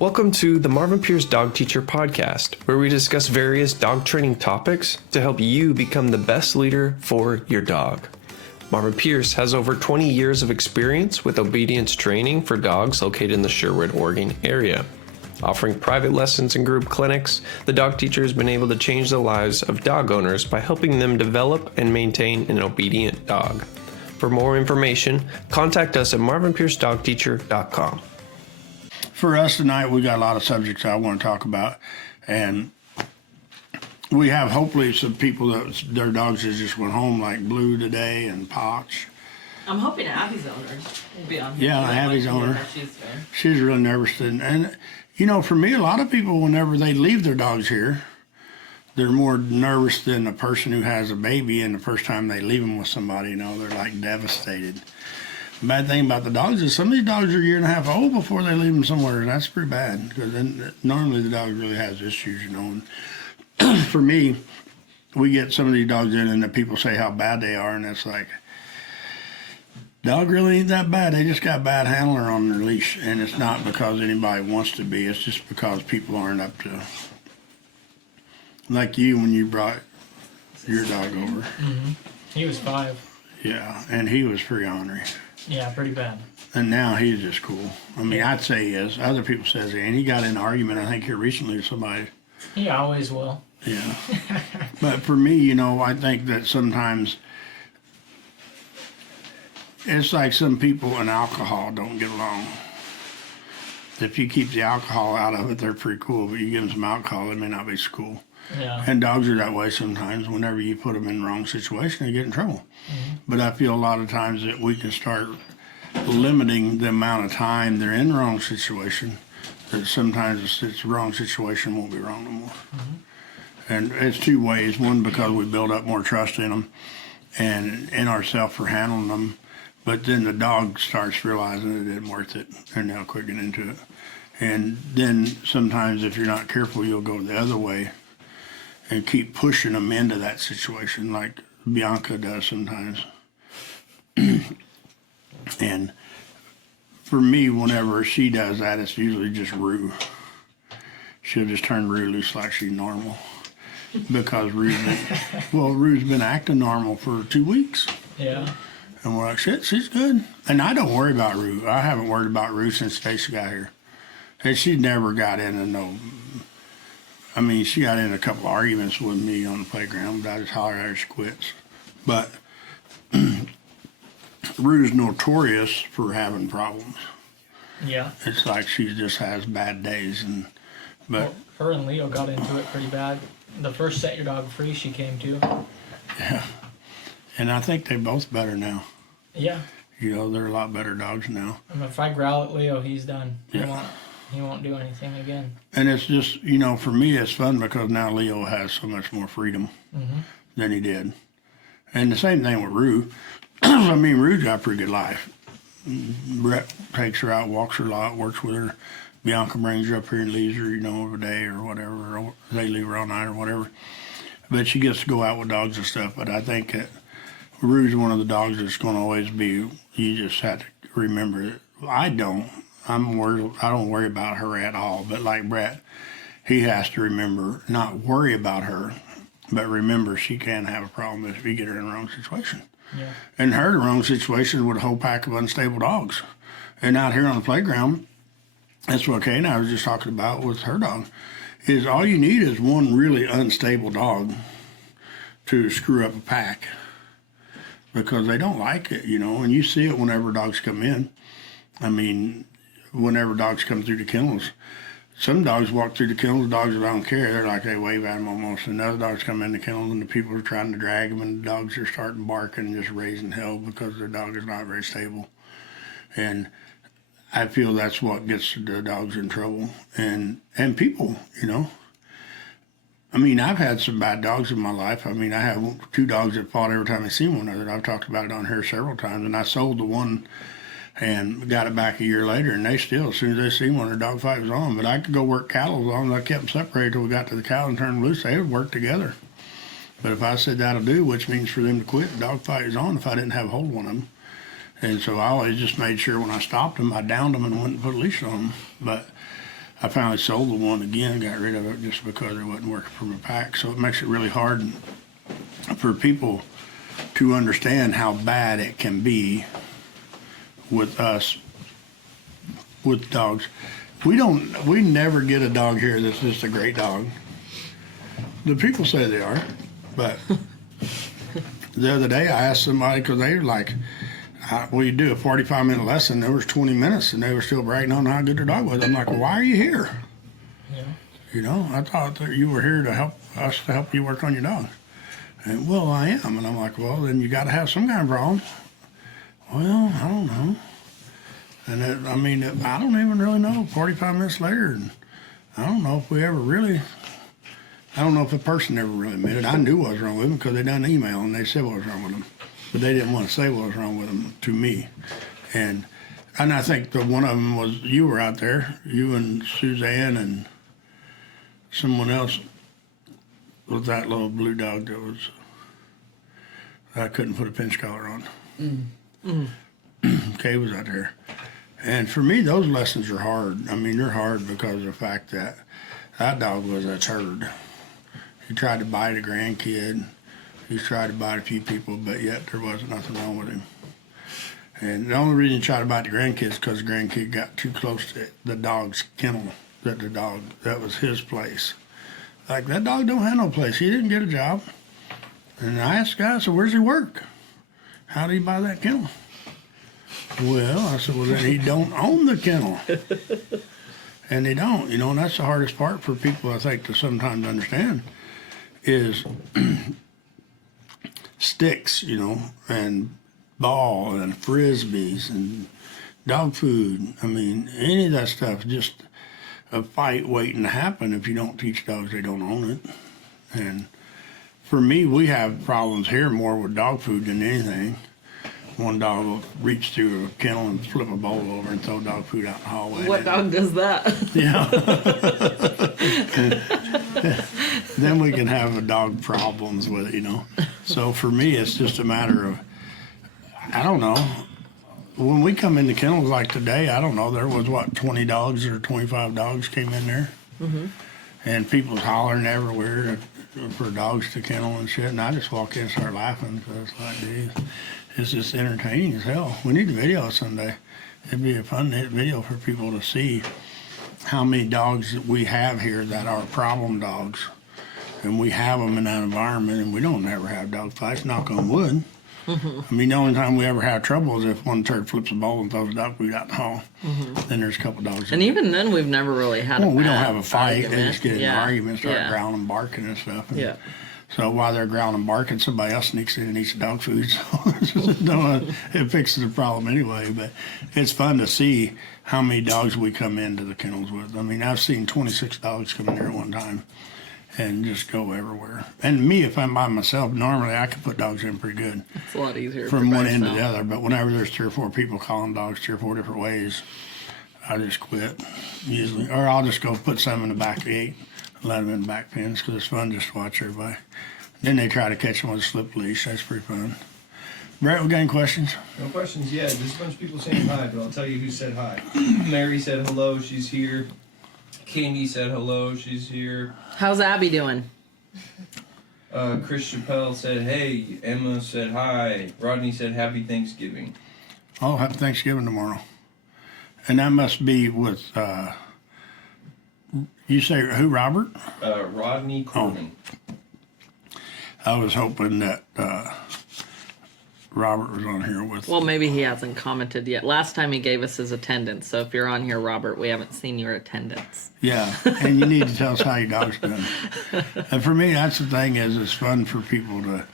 Welcome to the Marvin Pierce Dog Teacher Podcast, where we discuss various dog training topics to help you become the best leader for your dog. Marvin Pierce has over 20 years of experience with obedience training for dogs located in the Sherwood, Oregon area. Offering private lessons and group clinics, the dog teacher has been able to change the lives of dog owners by helping them develop and maintain an obedient dog. For more information, contact us at marvinpiercedogteacher.com. For us tonight, we got a lot of subjects I want to talk about, and we have hopefully some people that their dogs just went home, like Blue today and Potch. I'm hoping Abby's owner will be on here. Yeah, Abby's owner. She's really nervous, and you know, for me, a lot of people, whenever they leave their dogs here, they're more nervous than a person who has a baby, and the first time they leave them with somebody, you know, they're like devastated. Bad thing about the dogs is some of these dogs are a year and a half old before they leave them somewhere, and that's pretty bad, because then normally the dog really has issues, you know. And for me, we get some of these dogs in and the people say how bad they are, and it's like, dog really ain't that bad. They just got a bad handler on their leash, and it's not because anybody wants to be. It's just because people aren't up to, like you when you brought your dog over. Mm-hmm. He was 5. Yeah, and he was pretty ornery. Yeah, pretty bad. And now he's just cool. I mean, I'd say he is. Other people says he ain't. He got in an argument, I think, here recently with somebody. He always will. Yeah. But for me, you know, I think that sometimes it's like some people and alcohol don't get along. If you keep the alcohol out of it, they're pretty cool. But you give them some alcohol, they may not be so cool. Yeah. And dogs are that way sometimes. Whenever you put them in the wrong situation, they get in trouble. Mm-hmm. But I feel a lot of times that we can start limiting the amount of time they're in the wrong situation. That sometimes it's the wrong situation won't be wrong no more. Mm-hmm. And it's two ways. One, because we build up more trust in them and in ourselves for handling them. But then the dog starts realizing it isn't worth it, and they'll quit getting into it. And then sometimes if you're not careful, you'll go the other way and keep pushing them into that situation like Bianca does sometimes. And for me, whenever she does that, it's usually just Rue. She'll just turn Rue loose like she's normal. Because Rue's been acting normal for 2 weeks. Yeah. And we're like, shit, she's good. And I don't worry about Rue. I haven't worried about Rue since Stacy got here. And she never got into no... I mean, she got in a couple of arguments with me on the playground, but I just hollered at her, she quits. But Rue's notorious for having problems. Yeah. It's like she just has bad days. But well, her and Leo got into it pretty bad. The first Set Your Dog Free she came to. Yeah. And I think they're both better now. Yeah. You know, they're a lot better dogs now. I mean, if I growl at Leo, he's done. Yeah. He won't do anything again. And it's just, you know, for me, it's fun because now Leo has so much more freedom than he did. And the same thing with Rue. I mean, Rue's got a pretty good life. Brett takes her out, walks her a lot, works with her. Bianca brings her up here and leaves her, you know, every day or whatever. Or they leave her all night or whatever. But she gets to go out with dogs and stuff. But I think that Rue's one of the dogs that's going to always be, you just have to remember it. I don't worry about her at all. But like Brett, he has to remember, not worry about her, but remember she can have a problem if you get her in the wrong situation. Yeah. And her in the wrong situation with a whole pack of unstable dogs. And out here on the playground, that's what Kay and I was just talking about with her dog, is all you need is one really unstable dog to screw up a pack. Because they don't like it, you know, and you see it whenever dogs come in. I mean, whenever dogs come through the kennels, some dogs walk through the kennels, dogs that don't care, they're like, they wave at them almost. And other dogs come in the kennels and the people are trying to drag them and the dogs are starting barking and just raising hell because their dog is not very stable. And I feel that's what gets the dogs in trouble. And people, you know. I mean, I've had some bad dogs in my life. I mean, I have 2 dogs that fought every time they see one another. I've talked about it on here several times. And I sold the one and got it back a year later, and they still, as soon as they see one, their dog fight was on. But I could go work cattle as long as I kept them separated till we got to the cow and turned them loose. They would work together. But if I said that'll do, which means for them to quit, the dog fight is on if I didn't have a hold of one of them. And so I always just made sure when I stopped them, I downed them and wouldn't put a leash on them. But I finally sold the one again, got rid of it just because it wasn't working for my pack. So it makes it really hard for people to understand how bad it can be with us, with dogs. We never get a dog here that's just a great dog. The people say they are, but the other day I asked somebody, because they were like, well, you do a 45-minute lesson, there was 20 minutes, and they were still bragging on how good their dog was. I'm like, well, why are you here? Yeah. You know, I thought that you were here to help you work on your dog. And, well, I am. And I'm like, well, then you got to have some kind of problem. Well, I don't know. And I don't even really know. 45 minutes later, and I don't know if I don't know if a person ever really admitted. I knew what was wrong with them because they done an email and they said what was wrong with them. But they didn't want to say what was wrong with them to me. And I think that one of them was, you were out there, you and Suzanne and someone else with that little blue dog that I couldn't put a pinch collar on. Kay was out there. And for me, those lessons are hard. I mean, they're hard because of the fact that that dog was a turd. He tried to bite a grandkid. He tried to bite a few people, but yet there wasn't nothing wrong with him. And the only reason he tried to bite the grandkid is because the grandkid got too close to the dog's kennel, that was his place. Like, that dog don't have no place. He didn't get a job. And I asked the guy, I said, where's he work? How did he buy that kennel? Well, I said, well, then he don't own the kennel. And they don't, and that's the hardest part for people, I think, to sometimes understand is sticks, and ball and frisbees and dog food. I mean, any of that stuff, just a fight waiting to happen if you don't teach dogs they don't own it. And for me, we have problems here more with dog food than anything. One dog will reach through a kennel and flip a bowl over and throw dog food out in the hallway. What dog does that? Yeah. Then we can have dog problems with it, So for me, it's just a matter of, I don't know. When we come into kennels like today, I don't know, there was 20 dogs or 25 dogs came in there. Mm-hmm. And people's hollering everywhere for dogs to kennel and shit. And I just walk in and start laughing because it's like, dude, it's just entertaining as hell. We need a video someday. It'd be a fun video for people to see how many dogs that we have here that are problem dogs. And we have them in that environment, and we don't ever have dog fights, knock on wood. Mm-hmm. I mean, the only time we ever have trouble is if one turd flips a bowl and throws a dog food out in the hall. Mm-hmm. Then there's a couple dogs. And even then, we've never really had a we don't have a fight. They just get in an Yeah. argument, start Yeah. growling and barking and stuff. And Yeah. so while they're growling and barking, somebody else sneaks in and eats the dog food. So it fixes the problem anyway. But it's fun to see how many dogs we come into the kennels with. I mean, I've seen 26 dogs come in there at one time and just go everywhere. And me, if I'm by myself, normally I can put dogs in pretty good. It's a lot easier From for one end to myself. the other. But whenever there's 3 or 4 people calling dogs 3 or 4 different ways, I just quit usually. Or I'll just go put some in the back gate and let them in the back pens because it's fun just to watch everybody. Then they try to catch them with a slip leash. That's pretty fun. Brett, we got any questions? No questions yet. There's a bunch of people saying hi, but I'll tell you who said hi. Mary said hello, she's here. Candy said hello, she's here. How's Abby doing? Chris Chappelle said hey. Emma said hi. Rodney said happy Thanksgiving. Oh, happy Thanksgiving tomorrow. And that must be with, you say who, Robert? Rodney Corbin. I was hoping that Robert was on here with. Well, maybe he hasn't commented yet. Last time he gave us his attendance, so if you're on here, Robert, we haven't seen your attendance. Yeah, and you need to tell us how your dog's doing. And for me, that's the thing is it's fun for people to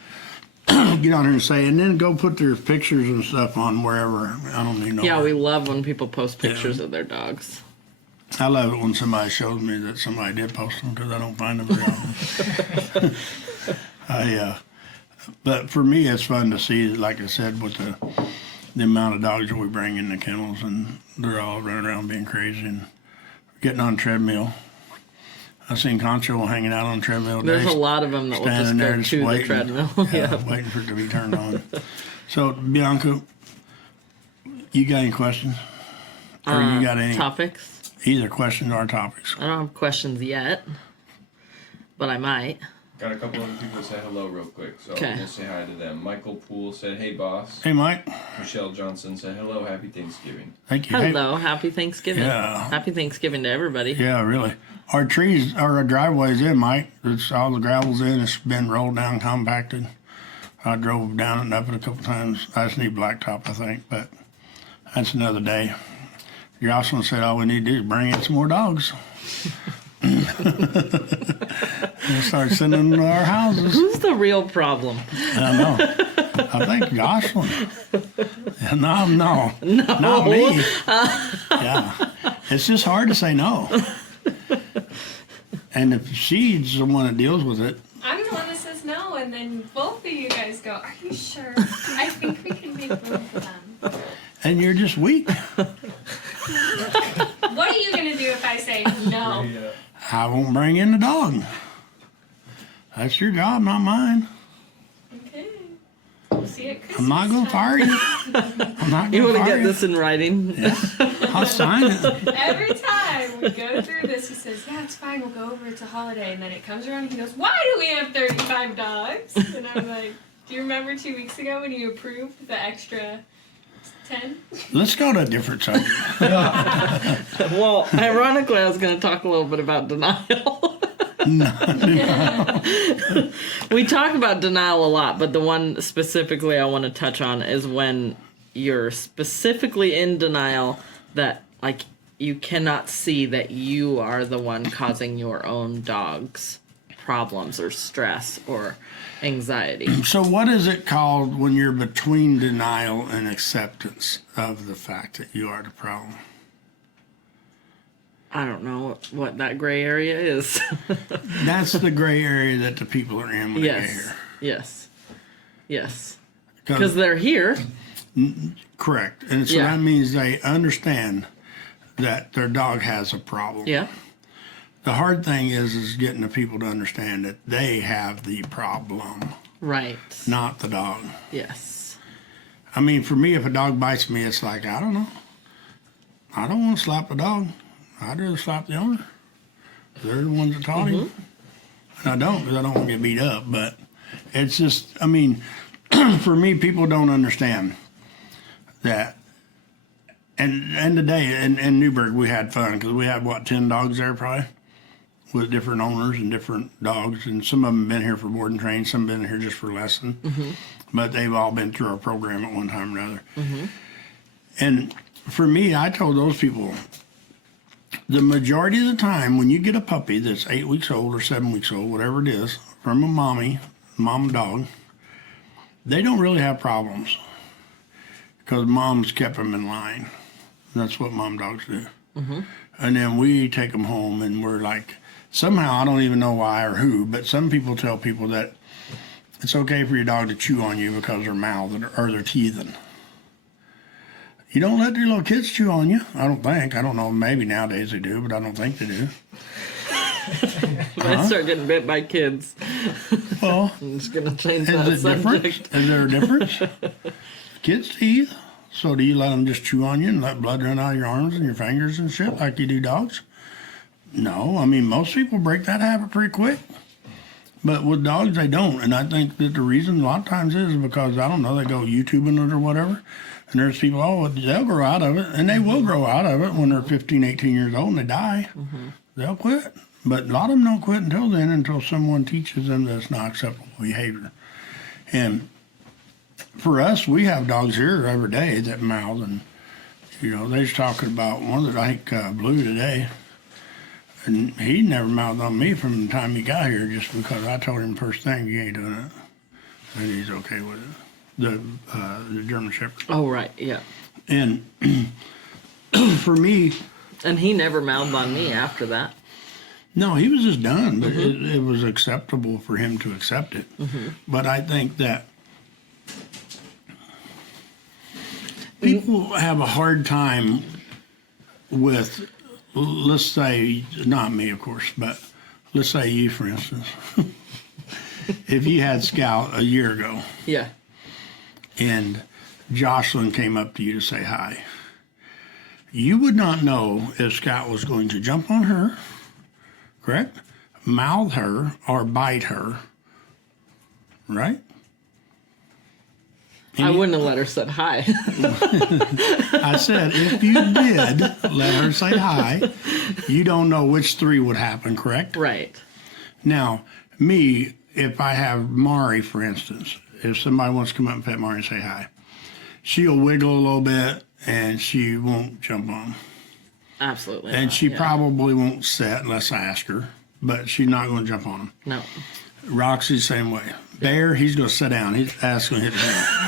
get on here and say, and then go put their pictures and stuff on wherever. I don't even know. Yeah, we love when people post pictures of their dogs. I love it when somebody shows me that somebody did post them because I don't find them very often. But for me, it's fun to see, like I said, with the amount of dogs that we bring in the kennels, and they're all running around being crazy and getting on treadmill. I've seen Concho hanging out on the treadmill. There's a lot of them that will just standing there go just to waiting. the treadmill. Yeah, waiting for it to be turned on. So, Bianca, you got any questions? Or you got any? Topics? Either questions or topics. I don't have questions yet, but I might. Got a couple other people that said hello real quick, so Okay. we'll say hi to them. Michael Poole said, "Hey, boss." Hey, Mike. Michelle Johnson said, "Hello, happy Thanksgiving." Thank you. Hey, Hello, happy Thanksgiving. Yeah. Happy Thanksgiving to everybody. yeah, really. Our trees, our driveway's in, Mike. It's all the gravel's in. It's been rolled down, compacted. I drove down it and up it a couple times. I just need blacktop, I think, but that's another day. Jocelyn said all we need to do is bring in some more dogs. We'll start sending them to our houses. Who's the real problem? I know. I think Jocelyn. No, not me. Yeah, it's just hard to say no. And if she's the one that deals with it, I'm the one that says no, and then both of you guys go, "Are you sure? I think we can make room for them." and you're just weak, What are you gonna do if I say no? I won't bring in the dog. That's your job, not mine. Okay. We'll see you at Christmas. I'm not going to fire you. I'm not You going to want to fire get you. this in writing? I'll sign it. Every time we go through this, he says, "Yeah, it's fine. We'll go over it to holiday." And then it comes around and he goes, "Why do we have 35 dogs?" And I'm like, "Do you remember 2 weeks ago when you approved the extra 10?" Let's go to a different subject. Well, ironically, I was going to talk a little bit about denial. We talk about denial a lot, but the one specifically I want to touch on is when you're specifically in denial that, like, you cannot see that you are the one causing your own dog's problems or stress or anxiety. So what is it called when you're between denial and acceptance of the fact that you are the problem? I don't know what that gray area is. That's the gray area that the people are in when they get Yes. here. Yes. Because they're here. Correct. And so Yeah. that means they understand that their dog has a problem. Yeah. The hard thing is getting the people to understand that they have the problem, Right. not the dog. Yes. I mean, for me, if a dog bites me, it's like, I don't know. I don't want to slap the dog. I'd rather slap the owner. They're the ones that taught him. And I don't, because I don't want to get beat up. But it's just, I mean, for me, people don't understand that. And today in Newburgh, we had fun because we had, 10 dogs there probably with different owners and different dogs. And some of them have been here for board and train, some have been here just for lesson. But they've all been through our program at one time or another. And for me, I told those people, the majority of the time when you get a puppy that's 8 weeks old or 7 weeks old, whatever it is, from a mom dog, they don't really have problems because mom's kept them in line. That's what mom dogs do. And then we take them home and we're like, somehow, I don't even know why or who, but some people tell people that it's okay for your dog to chew on you because they're mouthed or they're teething. You don't let your little kids chew on you. I don't think. I don't know. Maybe nowadays they do, but I don't think they do. When I start getting bit by kids, Well, I'm just going to change is that it different? subject. Is there a difference? Kids teeth. So do you let them just chew on you and let blood run out of your arms and your fingers and shit like you do dogs? No. I mean, most people break that habit pretty quick. But with dogs, they don't. And I think that the reason a lot of times is because, I don't know, they go YouTubing it or whatever. And there's people, oh, they'll grow out of it. And they will grow out of it when they're 15, 18 years old and they die. They'll quit. But a lot of them don't quit until then, until someone teaches them that it's not acceptable behavior. And for us, we have dogs here every day that mouth. And, you know, they was talking about one that I think Blue today. And he never mouthed on me from the time he got here just because I told him first thing, you ain't doing it. And he's okay with it. The German Shepherd. Oh, right. Yeah. And for me, And he never mouthed on me after that. no, he was just done, but it was acceptable for him to accept it. But I think that people have a hard time with, let's say, not me, of course, but let's say you, for instance. If you had Scout a year ago Yeah. and Jocelyn came up to you to say hi, You would not know if Scout was going to jump on her, correct? Mouth her or bite her, right? I wouldn't have let her say hi. I said, if you did let her say hi, you don't know which three would happen, correct? Right. Now, me, if I have Mari, for instance, if somebody wants to come up and pet Mari and say hi, she'll wiggle a little bit and she won't jump on. Absolutely. And not, she yeah. probably won't sit unless I ask her, but she's not going to jump on them. No. Roxy's the same way. Bear, he's going to sit down. His ass going to hit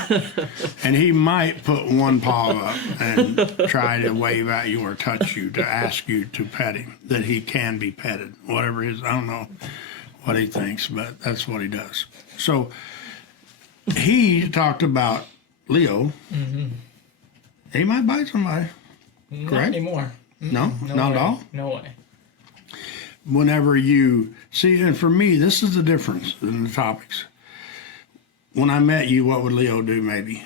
the ground. And he might put one paw up and try to wave at you or touch you to ask you to pet him, that he can be petted. Whatever his, I don't know what he thinks, but that's what he does. So he talked about Leo. Mm-hmm. He might bite somebody. Not Correct? anymore. No, not way. at all. No way. Whenever you see, and for me, this is the difference in the topics. When I met you, what would Leo do maybe?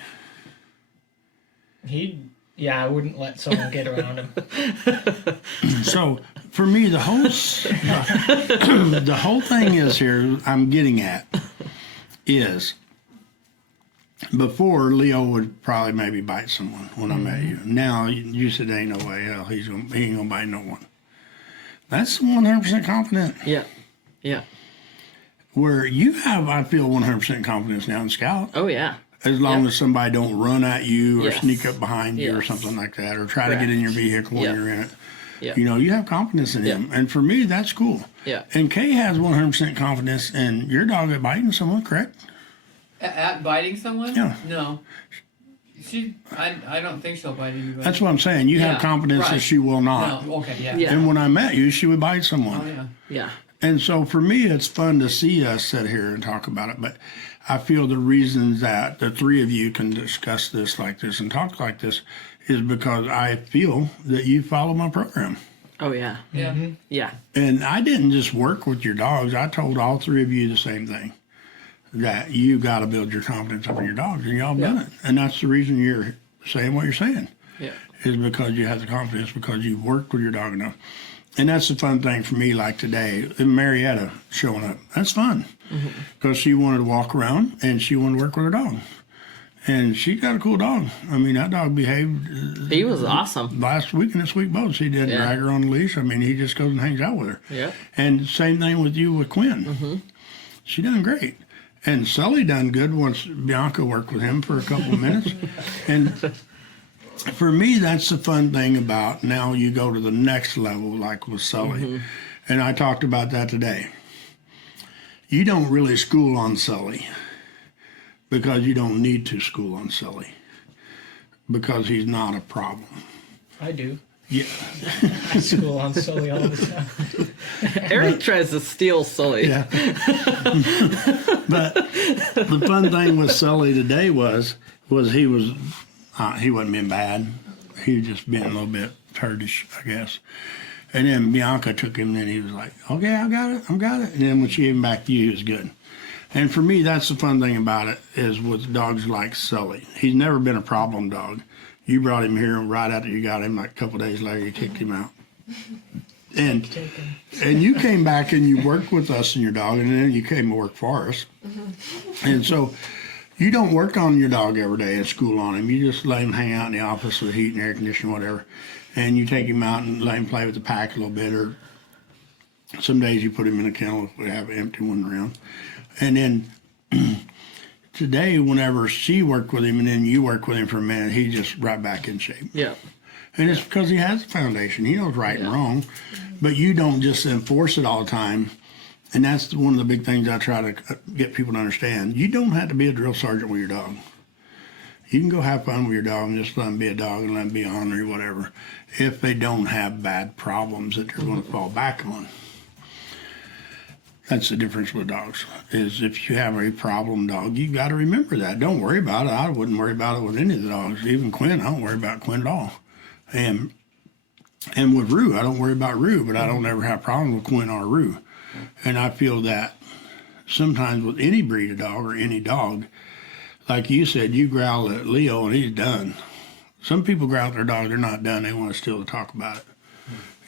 Yeah, I wouldn't let someone get around him. So for me, the whole thing is here, I'm getting at, is before Leo would probably maybe bite someone when I met you. Now you said, ain't no way, hell, he ain't gonna bite no one. That's 100% confident. Yeah. Yeah. Where you have, I feel 100% confidence now in Scout. Oh, yeah. As long Yeah. as somebody don't run at you or Yes. sneak up behind you or Yes. something like that, or try to get in your vehicle when Yeah. you're in it. Yeah. You know, you have confidence in him. And for me, that's cool. Yeah. And Kay has 100% confidence in your dog at biting someone, correct? At biting someone? Yeah. No. I don't think she'll bite anybody. That's what I'm saying. You have Yeah, confidence that right. she will not. No, okay, yeah. Yeah. And when I met you, she would bite someone. Oh, yeah. Yeah. And so for me, it's fun to see us sit here and talk about it. But I feel the reasons that the three of you can discuss this like this and talk like this is because I feel that you follow my program. Oh, yeah. Yeah. Yeah. And I didn't just work with your dogs. I told all three of you the same thing, that you got to build your confidence up in your dogs, and y'all done it. And that's the reason you're saying what you're saying, Yeah. is because you have the confidence, because you've worked with your dog enough. And that's the fun thing for me, like today, and Marietta showing up. That's fun, because she wanted to walk around, and she wanted to work with her dog. And she got a cool dog. I mean, that dog behaved He was awesome. last week and this week both. He didn't Yeah. drag her on the leash. I mean, he just goes and hangs out with her. Yeah. And same thing with you with Quinn. She done great. And Sully done good once Bianca worked with him for a couple of minutes. And for me, that's the fun thing about now you go to the next level, like with Sully. And I talked about that today. You don't really school on Sully because you don't need to school on Sully because he's not a problem. I do. Yeah. I school on Sully all the time. Eric tries to steal Sully. Yeah. But the fun thing with Sully today was he wasn't being bad. He was just being a little bit turdish, I guess. And then Bianca took him, and he was like, okay, I got it. And then when she gave him back to you, he was good. And for me, that's the fun thing about it, is with dogs like Sully. He's never been a problem dog. You brought him here, and right after you got him, like a couple of days later, you kicked him out. And you came back and you worked with us and your dog, and then you came to work for us. And so you don't work on your dog every day at school on him. You just let him hang out in the office with heat and air conditioning, whatever. And you take him out and let him play with the pack a little bit, or some days you put him in a kennel if we have an empty one around. And then today, whenever she worked with him and then you work with him for a minute, he's just right back in shape. Yeah. And it's because he has a foundation. He knows right and wrong, but you don't just enforce it all the time. And that's one of the big things I try to get people to understand. You don't have to be a drill sergeant with your dog. You can go have fun with your dog and just let them be a dog and let them be ornery, whatever, if they don't have bad problems that they're going to fall back on. That's the difference with dogs, is if you have a problem dog, you got to remember that. Don't worry about it. I wouldn't worry about it with any of the dogs. Even Quinn, I don't worry about Quinn at all. And with Rue, I don't worry about Rue, but I don't ever have problems with Quinn or Rue. And I feel that sometimes with any breed of dog or any dog, like you said, you growl at Leo and he's done. Some people grout their dog, they're not done, they want to still talk about it.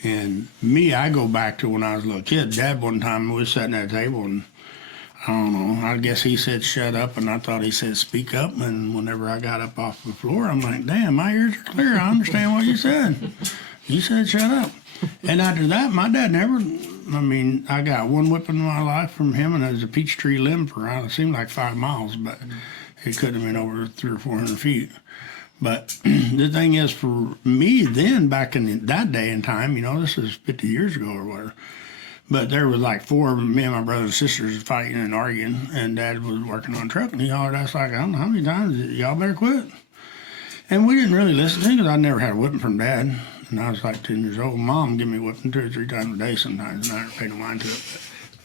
And me, I go back to when I was a little kid. Dad, one time, we was sitting at a table, and I don't know, I guess he said shut up, and I thought he said speak up. And whenever I got up off the floor, I'm like, damn, my ears are clear. I understand what you said. You said shut up. And after that, my dad never, I mean, I got one whipping in my life from him, and it was a peach tree limb for, it seemed like 5 miles, but it couldn't have been over 300 or 400 feet. But the thing is, for me then, back in that day and time, you know, this is 50 years ago or whatever, but there was like 4 of me and my brothers and sisters fighting and arguing, and Dad was working on a truck, and he hollered at us like, I don't know how many times, y'all better quit. And we didn't really listen to him because I never had a whipping from Dad, and I was like 10 years old. Mom gave me a whipping 2 or 3 times a day sometimes, and I never paid no mind to it.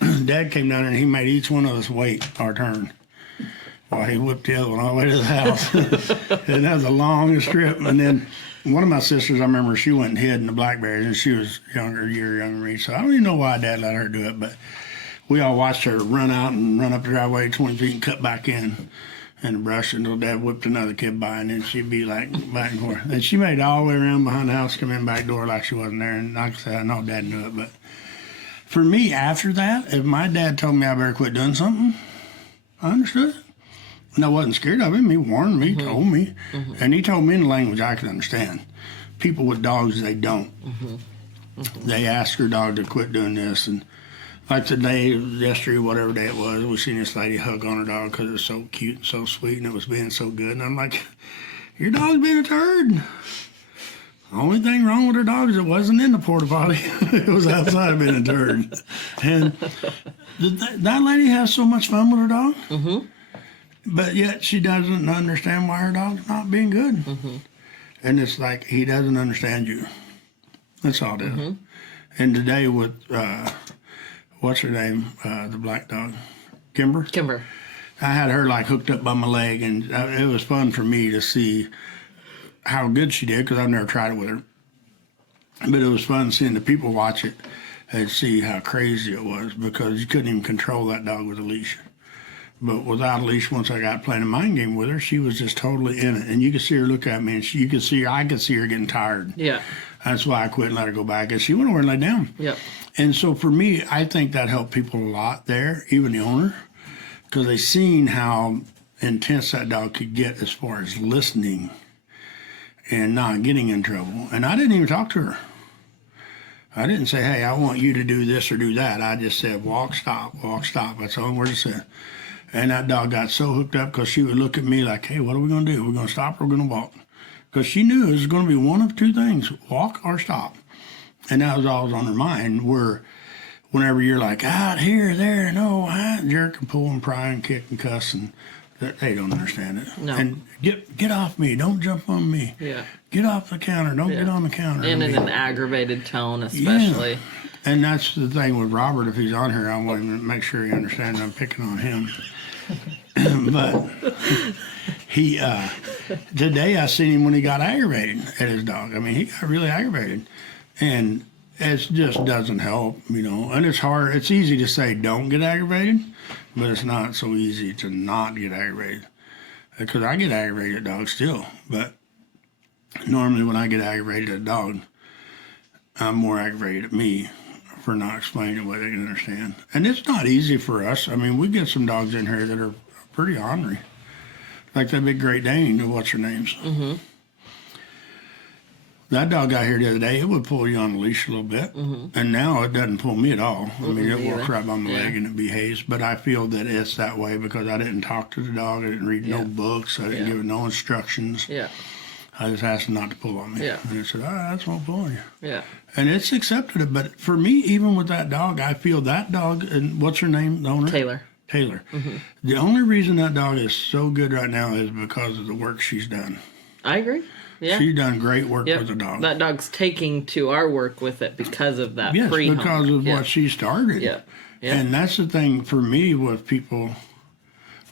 But Dad came down there, and he made each one of us wait our turn. Well, he whipped the other one all the way to the house. And that was the longest trip. And then one of my sisters, I remember she went and hid in the blackberries, and she was a year younger than me. So I don't even know why Dad let her do it, but we all watched her run out and run up the driveway 20 feet and cut back in the brush until Dad whipped another kid by, and then she'd be like back and forth. And she made it all the way around behind the house, come in back door like she wasn't there. And like I said, I know Dad knew it, but for me, after that, if my dad told me I better quit doing something, I understood it. And I wasn't scared of him. He warned me, told me. And he told me in the language I could understand. People with dogs, they don't. They ask their dog to quit doing this. And like today, yesterday, whatever day it was, we seen this lady hug on her dog because it was so cute and so sweet and it was being so good. And I'm like, your dog's being a turd. The only thing wrong with her dog is it wasn't in the porta potty. It was outside being a turd. And that lady has so much fun with her dog. But yet she doesn't understand why her dog's not being good. And it's like, he doesn't understand you. That's all it is. And today with, what's her name, the black dog? Kimber? I had her like hooked up by my leg, and it was fun for me to see how good she did, because I've never tried it with her. But it was fun seeing the people watch it and see how crazy it was, because you couldn't even control that dog with a leash. But without a leash, once I got playing a mind game with her, she was just totally in it. And you could see her look at me, and I could see her getting tired. Yeah. That's why I quit and let her go back. And she went over and lay down. Yep. And so for me, I think that helped people a lot there, even the owner, because they seen how intense that dog could get as far as listening and not getting in trouble. And I didn't even talk to her. I didn't say, hey, I want you to do this or do that. I just said, walk, stop, walk, stop. That's the only word I said. And that dog got so hooked up because she would look at me like, hey, what are we going to do? We're going to stop or we're going to walk? Because she knew it was going to be one of 2 things, walk or stop. And that was always on her mind, where whenever you're like, out here, there, no, jerk and pull and pry and kick and cuss, and they don't understand it. No. And get off me. Don't jump on me. Yeah. Get off the counter. Don't get on the counter. And in an aggravated tone, especially. Yeah. And that's the thing with Robert. If he's on here, I want him to make sure he understands I'm picking on him. But he, today I seen him when he got aggravated at his dog. I mean, he got really aggravated. And it just doesn't help, you know. And it's hard. It's easy to say don't get aggravated, but it's not so easy to not get aggravated. Because I get aggravated at dogs still. But normally when I get aggravated at a dog, I'm more aggravated at me for not explaining what they can understand. And it's not easy for us. I mean, we get some dogs in here that are pretty ornery. Like that big Great Dane, what's her name's? That dog got here the other day, it would pull you on the leash a little bit. And now it doesn't pull me at all. I mean, it walks right by my leg and it behaves. But I feel that it's that way because I didn't talk to the dog. I didn't read no books. I didn't give it no instructions. Yeah. I just asked him not to pull on me. Yeah. And he said, that's won't pull on you. Yeah. And it's accepted it. But for me, even with that dog, I feel that dog, and what's her name, the owner? Taylor. The only reason that dog is so good right now is because of the work she's done. I agree. Yeah. She's done great work with the dog. That dog's taking to our work with it because of that Yes, pre-home. because of what she started. Yeah. Yeah. And that's the thing for me with people,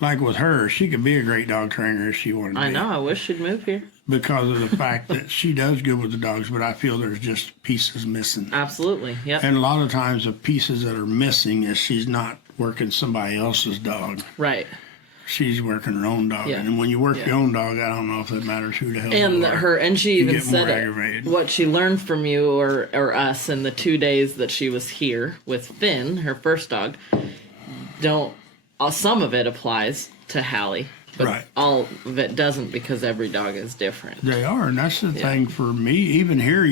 like with her, she could be a great dog trainer if she wanted to I be. know. I wish she'd move here. Because of the fact that she does good with the dogs, but I feel there's just pieces missing. Absolutely. Yeah. And a lot of times the pieces that are missing is she's not working somebody else's dog. Right. she's working her own dog. Yeah. And when you work Yeah. your own dog, I don't know if it matters who the hell And you are. she You even get more said aggravated. what she learned from you or us in the 2 days that she was here with Finn, her first dog. Some of it applies to Hallie, but Right. all of it doesn't because every dog is different. They are, and that's the thing for me. Even here,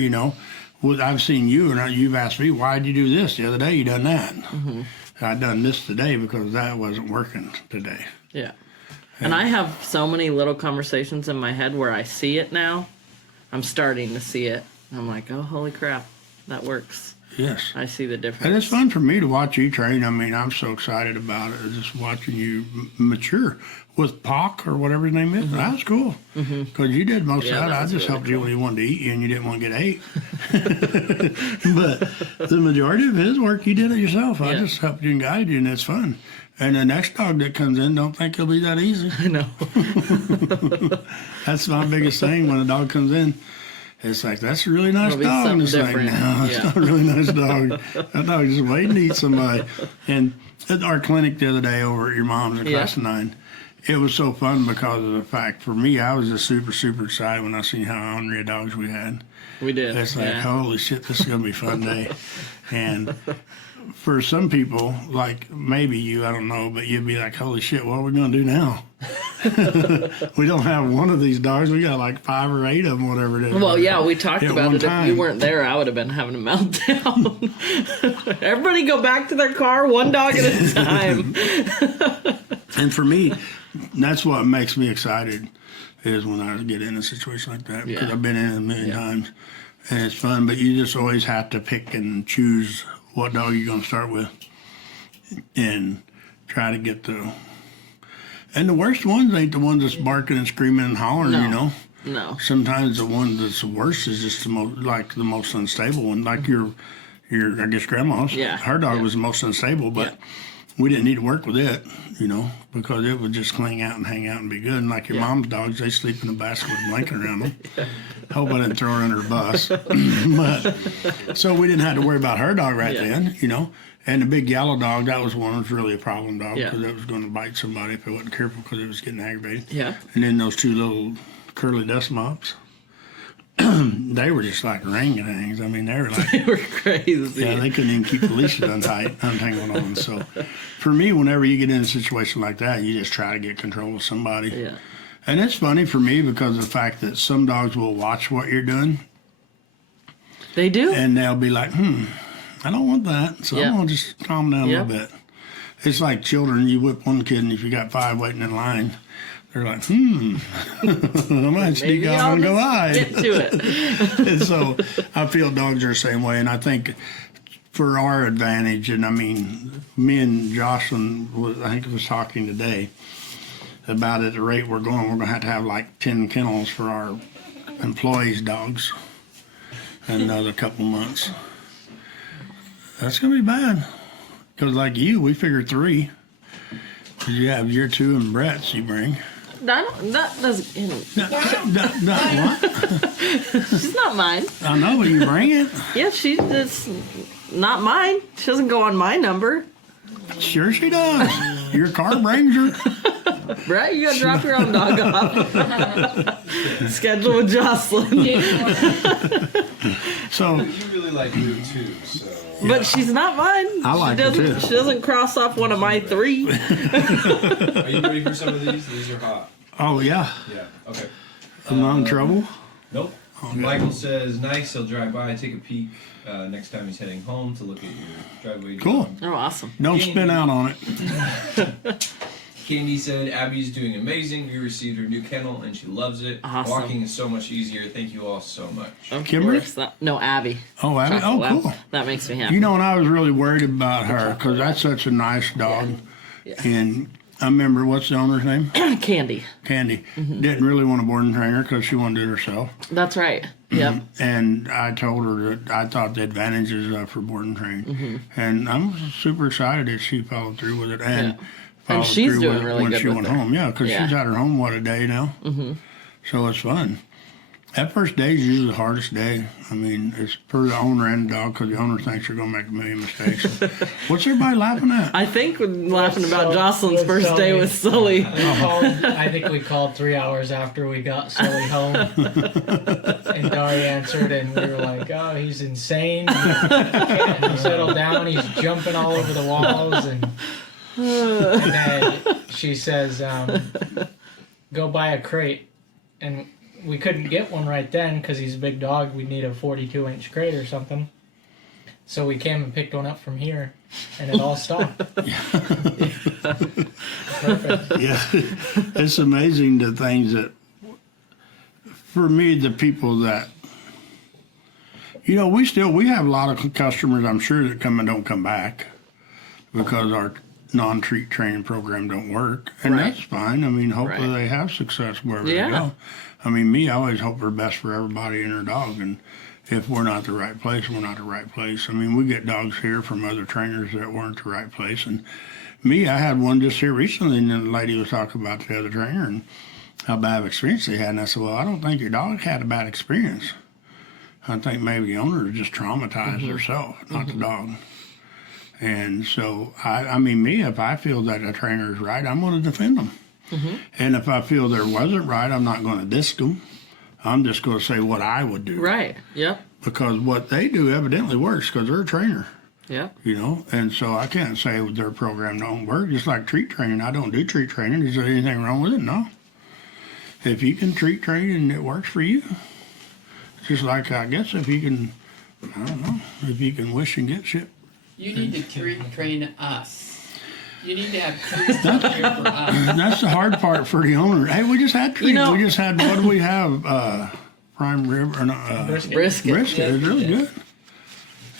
I've seen you, and you've asked me, why'd you do this the other day? You done that. Mm-hmm. I done this today because that wasn't working today. Yeah. And I have so many little conversations in my head where I see it now. I'm starting to see it. I'm like, oh, holy crap, that works. Yes. I see the difference. And it's fun for me to watch you train. I mean, I'm so excited about it. Just watching you mature with Pock or whatever his name is. That was cool. Because you did most Yeah, of that. that I was just really helped you when you wanted to eat you and you didn't want to get ate. But the majority of his work, you did it yourself. I Yeah. just helped you and guided you, and it's fun. And the next dog that comes in, don't think it'll be that easy. I know. That's my biggest thing when a dog comes in. It's like, that's a really nice It'll be dog. something And it's like, different. no, it's Yeah. not a really nice dog. That dog just waiting to eat somebody. And at our clinic the other day over at your mom's in Yeah. Class 9, it was so fun because of the fact, for me, I was just super, super excited when I seen how ornery dogs we had. We did. It's like, yeah. holy shit, this is going to be a fun day. And for some people, like maybe you, I don't know, but you'd be like, holy shit, what are we going to do now? We don't have one of these dogs. We got like 5 or 8 of them, whatever it is. Well, yeah, we talked At about one it. If time. you weren't there, I would have been having a meltdown. Everybody go back to their car, one dog at a time. And for me, that's what makes me excited is when I get in a situation like that because Yeah. I've been in it a million Yeah. times and it's fun. But you just always have to pick and choose what dog you're going to start with and try to get the. And the worst ones ain't the ones that's barking and screaming and hollering. No. You know. No. Sometimes the one that's the worst is just the most unstable one, like your I guess grandma's. Yeah, Her dog yeah. was the most unstable, but Yeah. we didn't need to work with it, because it would just cling out and hang out and be good. And like your Yeah. mom's dogs, they sleep in a basket with a blanket around them. Hope I didn't throw her under a bus. But so we didn't have to worry about her dog right Yeah. then. And the big yellow dog, that was one that was really a problem dog Yeah. because it was going to bite somebody if it wasn't careful because it was getting aggravated. Yeah. And then those 2 little curly dust mops, they were just like orangutans. I mean, they were like, They were crazy. yeah, they couldn't even keep the leashes untangled on. So for me, whenever you get in a situation like that, you just try to get control of somebody. Yeah. And it's funny for me because of the fact that some dogs will watch what you're doing They do. and they'll be like, I don't want that. So Yeah. I'm going to just calm down Yep. a little bit. It's like children. You whip one kid, and if you got 5 waiting in line, they're like, I might sneak Maybe out I'll and go just hide. get to it. And so I feel dogs are the same way. And I think for our advantage, and I mean, me and Jocelyn, I think was talking today about at the rate we're going to have like 10 kennels for our employees' dogs in another couple months. That's going to be bad. Because like you, we figured 3. 'Cause you have your 2 and Brett's you bring. That doesn't. What? She's not mine. I know, but you bring it. Yeah, it's not mine. She doesn't go on my number. Sure she does. Your car brings her. Brett, you gotta drop your own dog off. Schedule with Jocelyn. So You really like Luke too, so. But she's not mine. I like her, too. She doesn't cross off one of my 3. Are you ready for some of these? These are hot. oh yeah, Yeah. Okay. am I in trouble? Nope. Michael says, nice, he'll drive by, take a peek next time he's heading home to look at your driveway. Cool. dog. Oh, awesome. Don't spin out on it. Candy said, Abby's doing amazing. We received her new kennel and she loves it. Awesome. Walking is so much easier. Thank you all so much. Of Kimberly? course. No, Abby. Oh, Abby. Chocolate Oh, Lab. cool. That makes me happy. You know, and I was really worried about her because that's such a nice dog. Yeah. And I remember, what's the owner's name? Candy. Candy. Didn't really want to board and train her because she wanted to do it herself. That's right. Yep. And I told her that I thought the advantages for board and train. And I'm super excited that she followed through with it. And Yeah. followed she's through doing with it really when good she with went it. home. Yeah, because Yeah. she's had her home, a day now? So it's fun. That first day is usually the hardest day. I mean, it's for the owner and the dog because the owner thinks you're going to make a million mistakes. What's everybody laughing at? I think we're laughing about So- Jocelyn's with first day Sully. with Sully. We called, I think we called 3 hours after we got Sully home. And Dari answered, and we were like, oh, he's insane. He can't settle down. He's jumping all over the walls. And then she says, go buy a crate. And we couldn't get one right then because he's a big dog. We'd need a 42-inch crate or something. So we came and picked one up from here, and it all stopped. Perfect. Yeah, it's amazing the things that, for me, the people that, we have a lot of customers, I'm sure, that come and don't come back because our non-treat training program don't work, and Right. that's fine. I mean, hopefully Right. they have success wherever Yeah. they go. I mean, I always hope for the best for everybody and their dog, and if we're not the right place, we're not the right place. I mean, we get dogs here from other trainers that weren't the right place, and I had one just here recently, and the lady was talking about the other trainer and how bad of experience they had, and I said, well, I don't think your dog had a bad experience. I think maybe the owner just traumatized herself, not the dog. And so, if I feel that a trainer is right, I'm going to defend them. And if I feel there wasn't right, I'm not going to disc them. I'm just going to say what I would do. Right. Yep. Because what they do evidently works because they're a trainer, Yep. And so I can't say their program don't work. Just like treat training, I don't do treat training. Is there anything wrong with it? No. If you can treat train and it works for you, just like I guess if you can, I don't know, if you can wish and get shit. You need to train us. You need to have treats out here for us. That's the hard part for the owner. Hey, we just had treats. know- We just had, what do we have? Prime rib or not? Brisket. Brisket. Brisket. It's really good.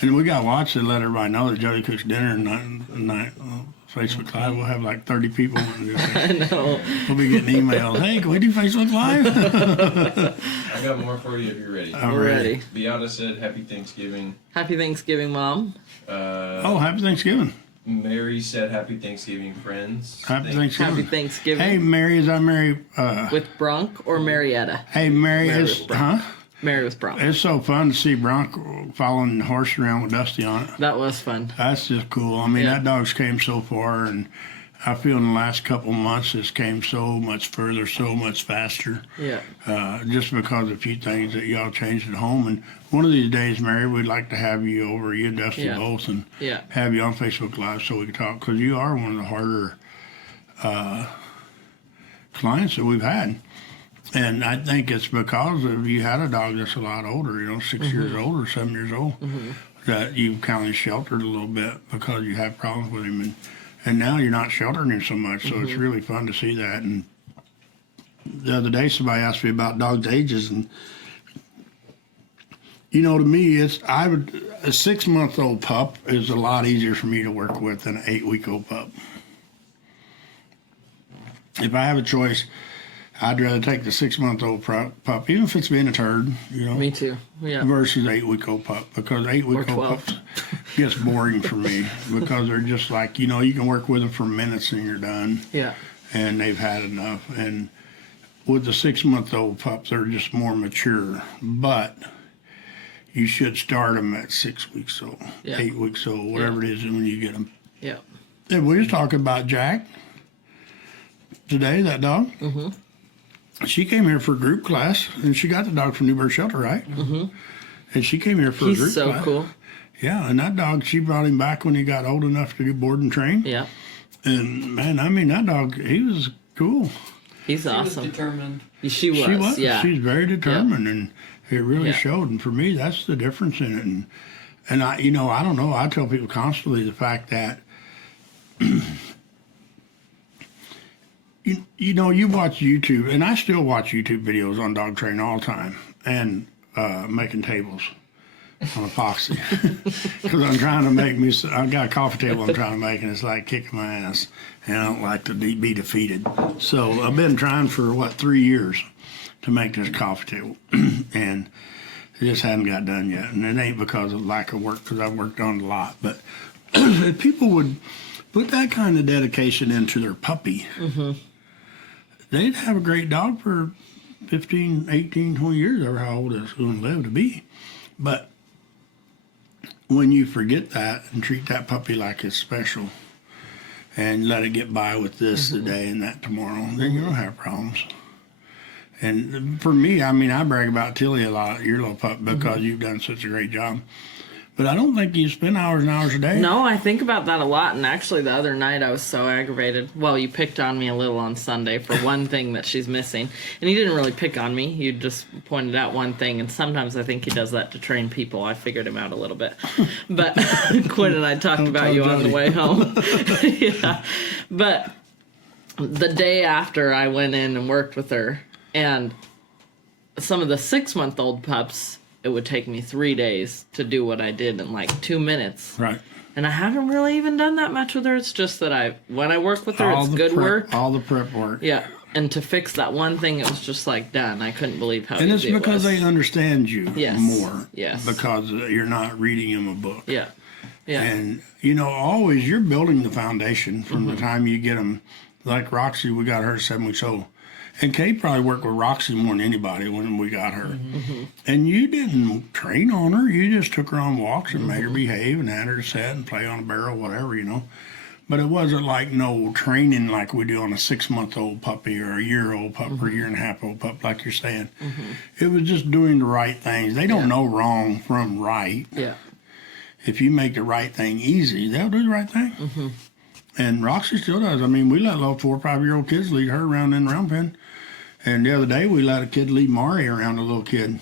And we got Watts to let everybody know that Jody cooks dinner night. Facebook Live. We'll have like 30 people. I know. We'll be getting emails. Hey, can we do Facebook Live? I got more for you if you're ready. I'm We're ready. Beata said, "Happy Thanksgiving." Happy Thanksgiving, Mom. Oh, happy Thanksgiving. Mary said, "Happy Thanksgiving, friends." Happy Happy Thanksgiving. Thanksgiving. Hey, Mary, is that Mary? With Bronk or Marietta? Hey, Mary, Mary is, with Bronk. huh? Mary with Bronk. It's so fun to see Bronk following the horse around with Dusty on it. That was fun. That's just cool. I mean, Yeah. that dog's came so far, and I feel in the last couple months it's came so much further, so much faster. Yeah. Just because of a few things that y'all changed at home. And one of these days, Mary, we'd like to have you over, you and Dusty Yeah. both, and Yeah. have you on Facebook Live so we can talk, because you are one of the harder clients that we've had. And I think it's because of you had a dog that's a lot older, 6 years old or 7 years old, that you've kind of sheltered a little bit because you have problems with him. And now you're not sheltering him so much, so it's really fun to see that. And the other day, somebody asked me about dogs' ages, and to me, a 6-month-old pup is a lot easier for me to work with than an 8-week-old pup. If I have a choice, I'd rather take the 6-month-old pup, even if it's being a turd, Me too. Yeah. versus 8-week-old pup, because 8-week-old 12. pups gets boring for me because they're just like, you can work with them for minutes and you're done, Yeah. and they've had enough. And with the 6-month-old pups, they're just more mature, but you should start them at 6 weeks old, Yeah. 8 weeks old, whatever it is when you get them. Yeah. And we was talking about Jack today, that dog. Mm-hmm. She came here for group class, and she got the dog from Newburgh Shelter, right? Mm-hmm. And she came here for a group He's so class. cool. Yeah, and that dog, she brought him back when he got old enough to get board and train. Yeah. And man, that dog, he was cool. He's He was awesome. determined. She was. She was. Yeah. She's very determined, and it really Yeah. showed. And for me, that's the difference in it. And I, I don't know. I tell people constantly the fact that, you watch YouTube, and I still watch YouTube videos on dog training all the time, and making tables on epoxy because I'm trying to make me. I've got a coffee table I'm trying to make, and it's like kicking my ass, and I don't like to be defeated. So I've been trying for 3 years to make this coffee table, and it just hadn't got done yet. And it ain't because of lack of work, because I've worked on it a lot. But if people would put that kind of dedication into their puppy, they'd have a great dog for 15, 18, 20 years, or how old it's going to live to be. But when you forget that and treat that puppy like it's special and let it get by with this today and that tomorrow, then you're going to have problems. And for me, I mean, I brag about Tilly a lot, your little pup, because you've done such a great job. But I don't think you spend hours and hours a day. No, I think about that a lot. And actually, the other night I was so aggravated. Well, you picked on me a little on Sunday for one thing that she's missing. And you didn't really pick on me. You just pointed out one thing. And sometimes I think he does that to train people. I figured him out a little bit. But Quinn and I talked about you on the way home. Yeah. But the day after, I went in and worked with her. And some of the 6-month-old pups, it would take me 3 days to do what I did in like 2 minutes. Right. And I haven't really even done that much with her. It's just that when I work with her, it's good work. All the prep work. Yeah. And to fix that one thing, it was just like done. I couldn't believe how And it's easy it because was. they understand you more. Yes. Because you're not reading them a book. Yeah. Yeah. And, you know, always you're building the foundation from the time you get them. Like Roxy, we got her at 7 weeks old. And Kate probably worked with Roxy more than anybody when we got her. And you didn't train on her. You just took her on walks and made her behave and had her sit and play on a barrel, whatever, you know. But it wasn't like no training like we do on a 6-month-old puppy or a year-old pup or a year-and-a-half-old pup, like you're saying. It was just doing the right things. They don't know wrong from right. Yeah. If you make the right thing easy, they'll do the right thing. And Roxy still does. I mean, we let little 4 or 5-year-old kids lead her around in the round pen. And the other day, we let a kid lead Mari around, a little kid.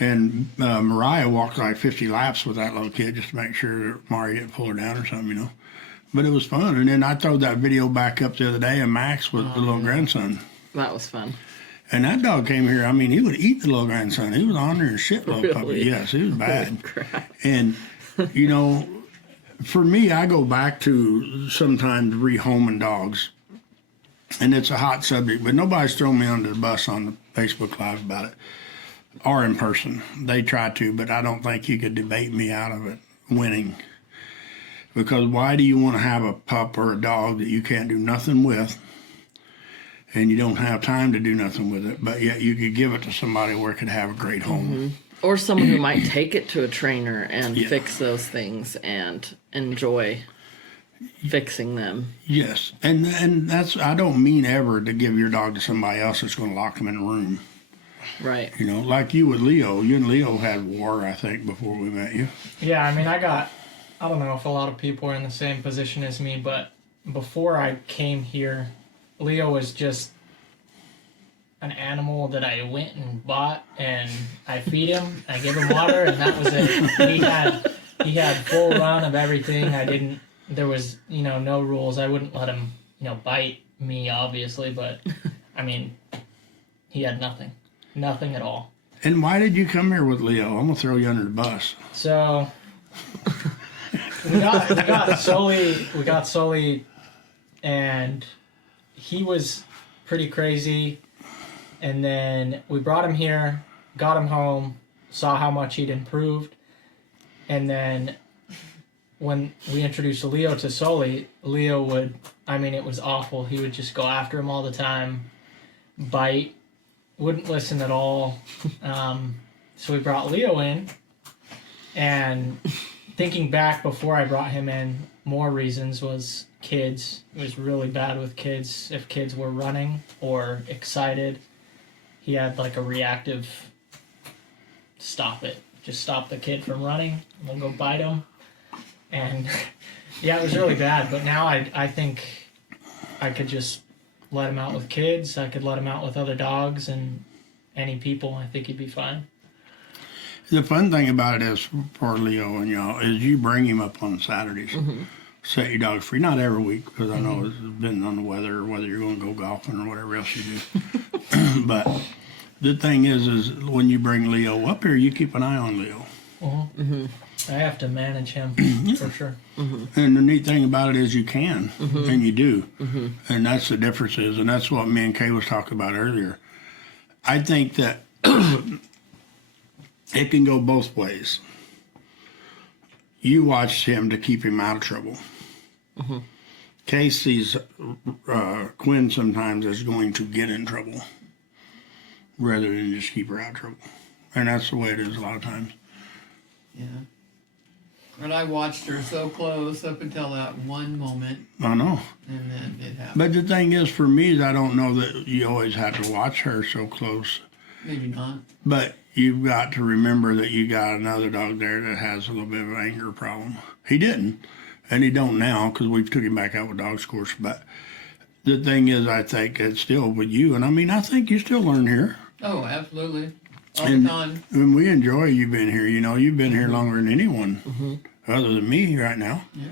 And Mariah walked like 50 laps with that little kid just to make sure that Mari didn't pull her down or something, you know. But it was fun. And then I threw that video back up the other day of Max with the little grandson. That was fun. And that dog came here. I mean, he would eat the little grandson. He was on there and shit, little puppy. Really? Yes, he was bad. Crap. And, you know, for me, I go back to sometimes rehoming dogs. And it's a hot subject, but nobody's thrown me under the bus on the Facebook Live about it, or in person. They try to, but I don't think you could debate me out of it winning. Because why do you want to have a pup or a dog that you can't do nothing with, and you don't have time to do nothing with it, but yet you could give it to somebody where it could have a great home? Or someone who might take it to a trainer and Yeah. fix those things and enjoy fixing them. Yes, and that's, I don't mean ever to give your dog to somebody else that's going to lock them in a room. Right. You know, like you with Leo. You and Leo had war, I think, before we met you. Yeah, I mean, I don't know if a lot of people are in the same position as me, but before I came here, Leo was just an animal that I went and bought, and I feed him, I give him water, and that was it. He had full run of everything. There was, you know, no rules. I wouldn't let him, you know, bite me, obviously, but I mean, he had nothing at all. And why did you come here with Leo? I'm gonna throw you under the bus. So we got Sully, and he was pretty crazy. And then we brought him here, got him home, saw how much he'd improved, and then when we introduced Leo to Sully, Leo would, I mean, it was awful. He would just go after him all the time, bite, wouldn't listen at all. So we brought Leo in, and thinking back before I brought him in, more reasons was kids. It was really bad with kids. If kids were running or excited, he had like a reactive stop it. Just stop the kid from running, and we'll go bite him. And yeah, it was really bad. But now I think I could just let him out with kids. I could let him out with other dogs and any people. I think he'd be fine. The fun thing about it is for Leo and y'all is you bring him up on Saturdays. Set your dog free. Not every week, because I know it's been on the weather or whether you're going to go golfing or whatever else you do. But the thing is when you bring Leo up here, you keep an eye on Leo. I have to manage him for sure. And the neat thing about it is you can, and you do. And that's the difference is, and that's what me and Kay was talking about earlier. I think that it can go both ways. You watch him to keep him out of trouble. Kay sees Quinn sometimes as going to get in trouble. rather than just keep her out of trouble. And that's the way it is a lot of times. Yeah. But I watched her so close up until that one moment, I know. and then it happened. But the thing is, for me, is I don't know that you always have to watch her so close. Maybe not. But you've got to remember that you got another dog there that has a little bit of an anger problem. He didn't, and he don't now because we've took him back out with dogs course. But the thing is, I think it's still with you, and I mean, I think you still learn here. Oh, absolutely. All And- the time. And we enjoy you being here. You know, you've been here longer than anyone other than me right now. Yeah.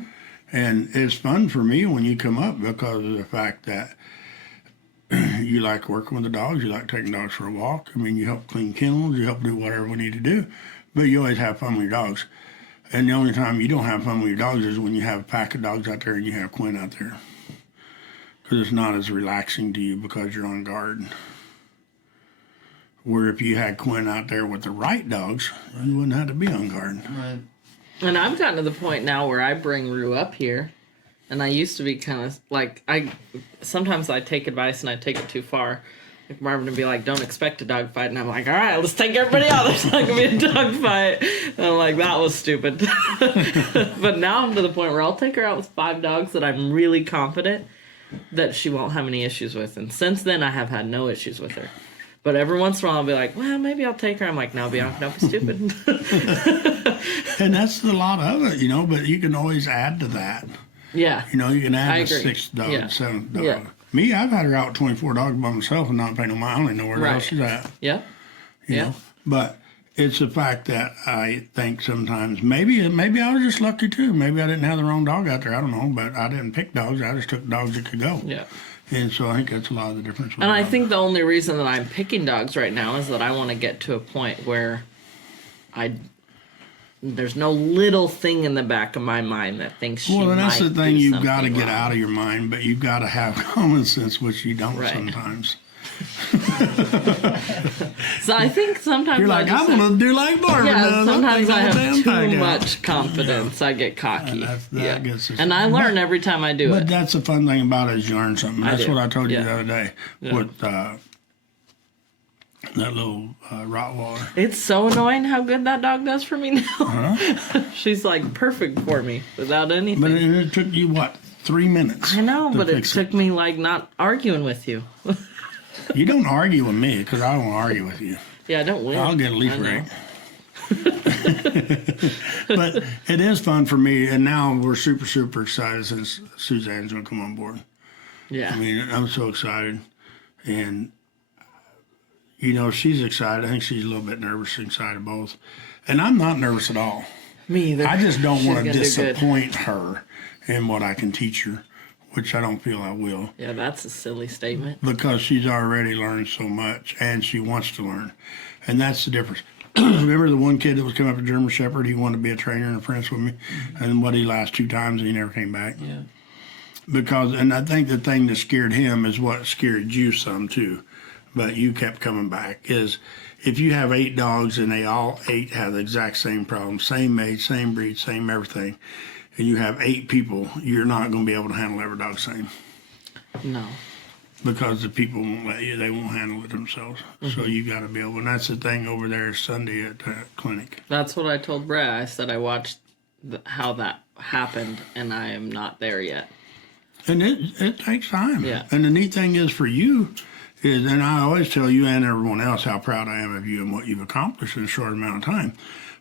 And it's fun for me when you come up because of the fact that you like working with the dogs, you like taking dogs for a walk. I mean, you help clean kennels, you help do whatever we need to do, but you always have fun with your dogs. And the only time you don't have fun with your dogs is when you have a pack of dogs out there and you have Quinn out there. Because it's not as relaxing to you because you're on guard. Where if you had Quinn out there with the right dogs, you wouldn't have to be on guard. Right. And I've gotten to the point now where I bring Rue up here, and I used to be kind of like sometimes I take advice and I take it too far. Like Marvin would be like, "Don't expect a dog fight," and I'm like, "All right, let's take everybody out. There's not gonna be a dog fight." And I'm like, "That was stupid." But now I'm to the point where I'll take her out with 5 dogs that I'm really confident that she won't have any issues with, and since then I have had no issues with her. But every once in a while I'll be like, "Well, maybe I'll take her." I'm like, "No, Bianca, don't be stupid." And that's a lot of it, you know, but you can always add to that. Yeah. You know, you can I add a agree. 6th dog, Yeah. 7th dog. Yeah. Me, I've had her out 24 dogs by myself and not paying no mind. I don't even know where the hell Right. she's at. Yeah. You Yeah. know? But it's the fact that I think sometimes maybe I was just lucky too. Maybe I didn't have the wrong dog out there. I don't know, but I didn't pick dogs. I just took dogs that could go. Yeah. And so I think that's a lot of the difference. with And I dogs. think the only reason that I'm picking dogs right now is that I want to get to a point where there's no little thing in the back of my mind that thinks she Well, and that's might the thing do you've got to something get wrong. out of your mind, but you've got to have common sense, which you don't Right. sometimes. So I think sometimes You're I like, just I'm going to do like Marvin yeah, does. sometimes I I'll take the have damn tag too out." much confidence. I get cocky. And that Yeah. gets us- And I learn every time I do But it. that's the fun thing about it is you learn something. I That's do. what I told you Yeah. the other day Yeah. with that little Rottweiler. It's so annoying how good that dog does for me now. Uh-huh. She's like perfect for me without anything. But it took you, what, 3 minutes? I know, to but it fix took me like not arguing with you. You don't argue with me because I don't argue with you. Yeah, I don't win. I'll get a leaf I know. rake. But it is fun for me, and now we're super, super excited since Suzanne's going to come on board. Yeah. I mean, I'm so excited. And, you know, she's excited. I think she's a little bit nervous and excited both. And I'm not nervous at all. Me either. I just don't She's want to gonna do good. disappoint her in what I can teach her, which I don't feel I will, Yeah, that's a silly statement. because she's already learned so much and she wants to learn. And that's the difference. Remember the one kid that was coming up, a German Shepherd? He wanted to be a trainer and a apprentice with me. And what, he last 2 times and he never came back. Yeah. Because, and I think the thing that scared him is what scared you some too, but you kept coming back, is if you have 8 dogs and they all 8 have the exact same problem, same age, same breed, same everything, and you have 8 people, you're not going to be able to handle every dog the same, No. because the people won't let you, they won't handle it themselves. So you got to be able, and that's the thing over there Sunday at the clinic. That's what I told Brett. I said I watched how that happened, and I am not there yet. And it takes time. Yeah. And the neat thing is for you is, and I always tell you and everyone else how proud I am of you and what you've accomplished in a short amount of time.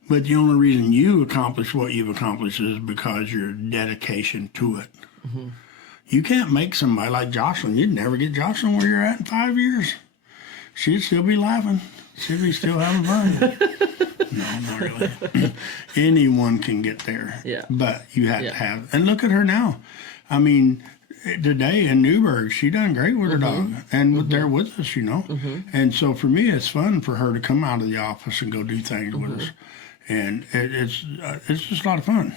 But the only reason you accomplish what you've accomplished is because your dedication to it. Mm-hmm. You can't make somebody like Jocelyn. You'd never get Jocelyn where you're at in 5 years. She'd still be laughing. She'd be still having fun. No, not really. Anyone can get there. Yeah. But you have Yeah. to have, and look at her now. I mean, today in Newburgh, she done great with her dog, and they're with us, you know. And so for me, it's fun for her to come out of the office and go do things with us, and it's just a lot of fun.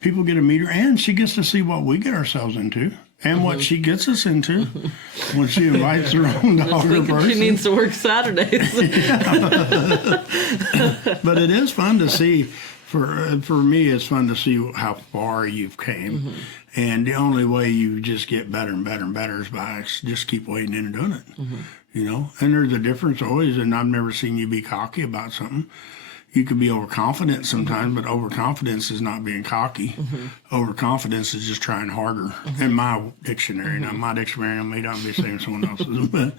People get to meet her, and she gets to see what we get ourselves into, and what she gets us into when she invites her own dog or Thinking person. she needs to work Saturdays. But it is fun to see For me, it's fun to see how far you've came, and the only way you just get better and better and better is by just keep waiting and doing it. You know, and there's a difference always, and I've never seen you be cocky about something. You could be overconfident sometimes, but overconfidence is not being cocky. Overconfidence is just trying harder. In my dictionary, now my dictionary may not be saying someone else's, but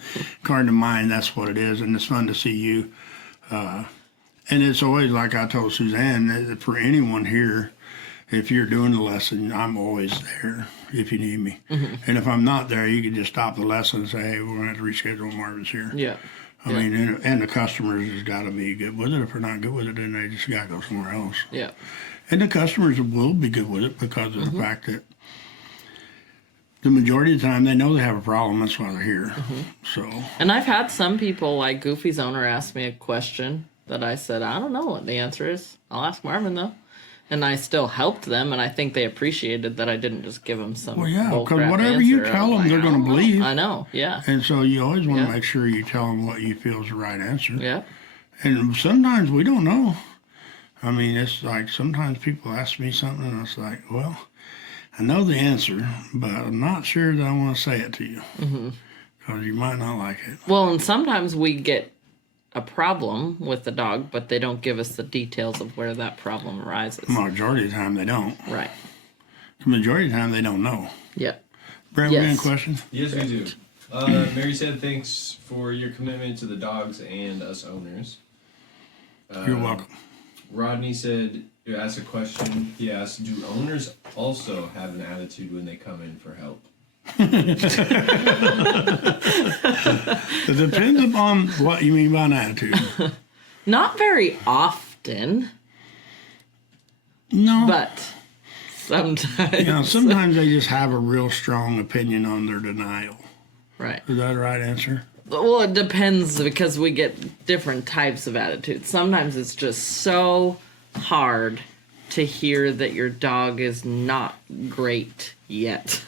according to mine, that's what it is, and it's fun to see you. And it's always like I told Suzanne, that for anyone here, if you're doing the lesson, I'm always there if you need me. And if I'm not there, you can just stop the lesson and say, hey, we're going to have to reschedule Marvin's here. Yeah. I mean, and the customers has got to be good with it. If they're not good with it, then they just got to go somewhere else. Yeah. And the customers will be good with it because of the fact that the majority of the time they know they have a problem. That's why they're here. So. And I've had some people, like Goofy's owner, ask me a question that I said, I don't know what the answer is. I'll ask Marvin, though. And I still helped them, and I think they appreciated that I didn't just give them some. Well, yeah, bull because crap whatever you answer. tell I'm them, like, they're going to believe. I know, yeah. And so you always want to Yeah. make sure you tell them what you feel is the right answer. Yeah. And sometimes we don't know. I mean, it's like sometimes people ask me something, and it's like, well, I know the answer, but I'm not sure that I want to say it to you. Because you might not like it. Well, and sometimes we get a problem with the dog, but they don't give us the details of where that problem arises. The majority of the time, they don't. Right. The majority of the time, they don't know. Yep. Brent, we have any Yes. questions? Yes, we do. Mary said, thanks for your commitment to the dogs and us owners. You're welcome. Rodney said, you asked a question. He asked, do owners also have an attitude when they come in for help? It depends upon what you mean by an attitude. Not very often, No. but sometimes. You know, sometimes they just have a real strong opinion on their denial. Right. Is that the right answer? Well, it depends because we get different types of attitudes. Sometimes it's just so hard to hear that your dog is not great yet.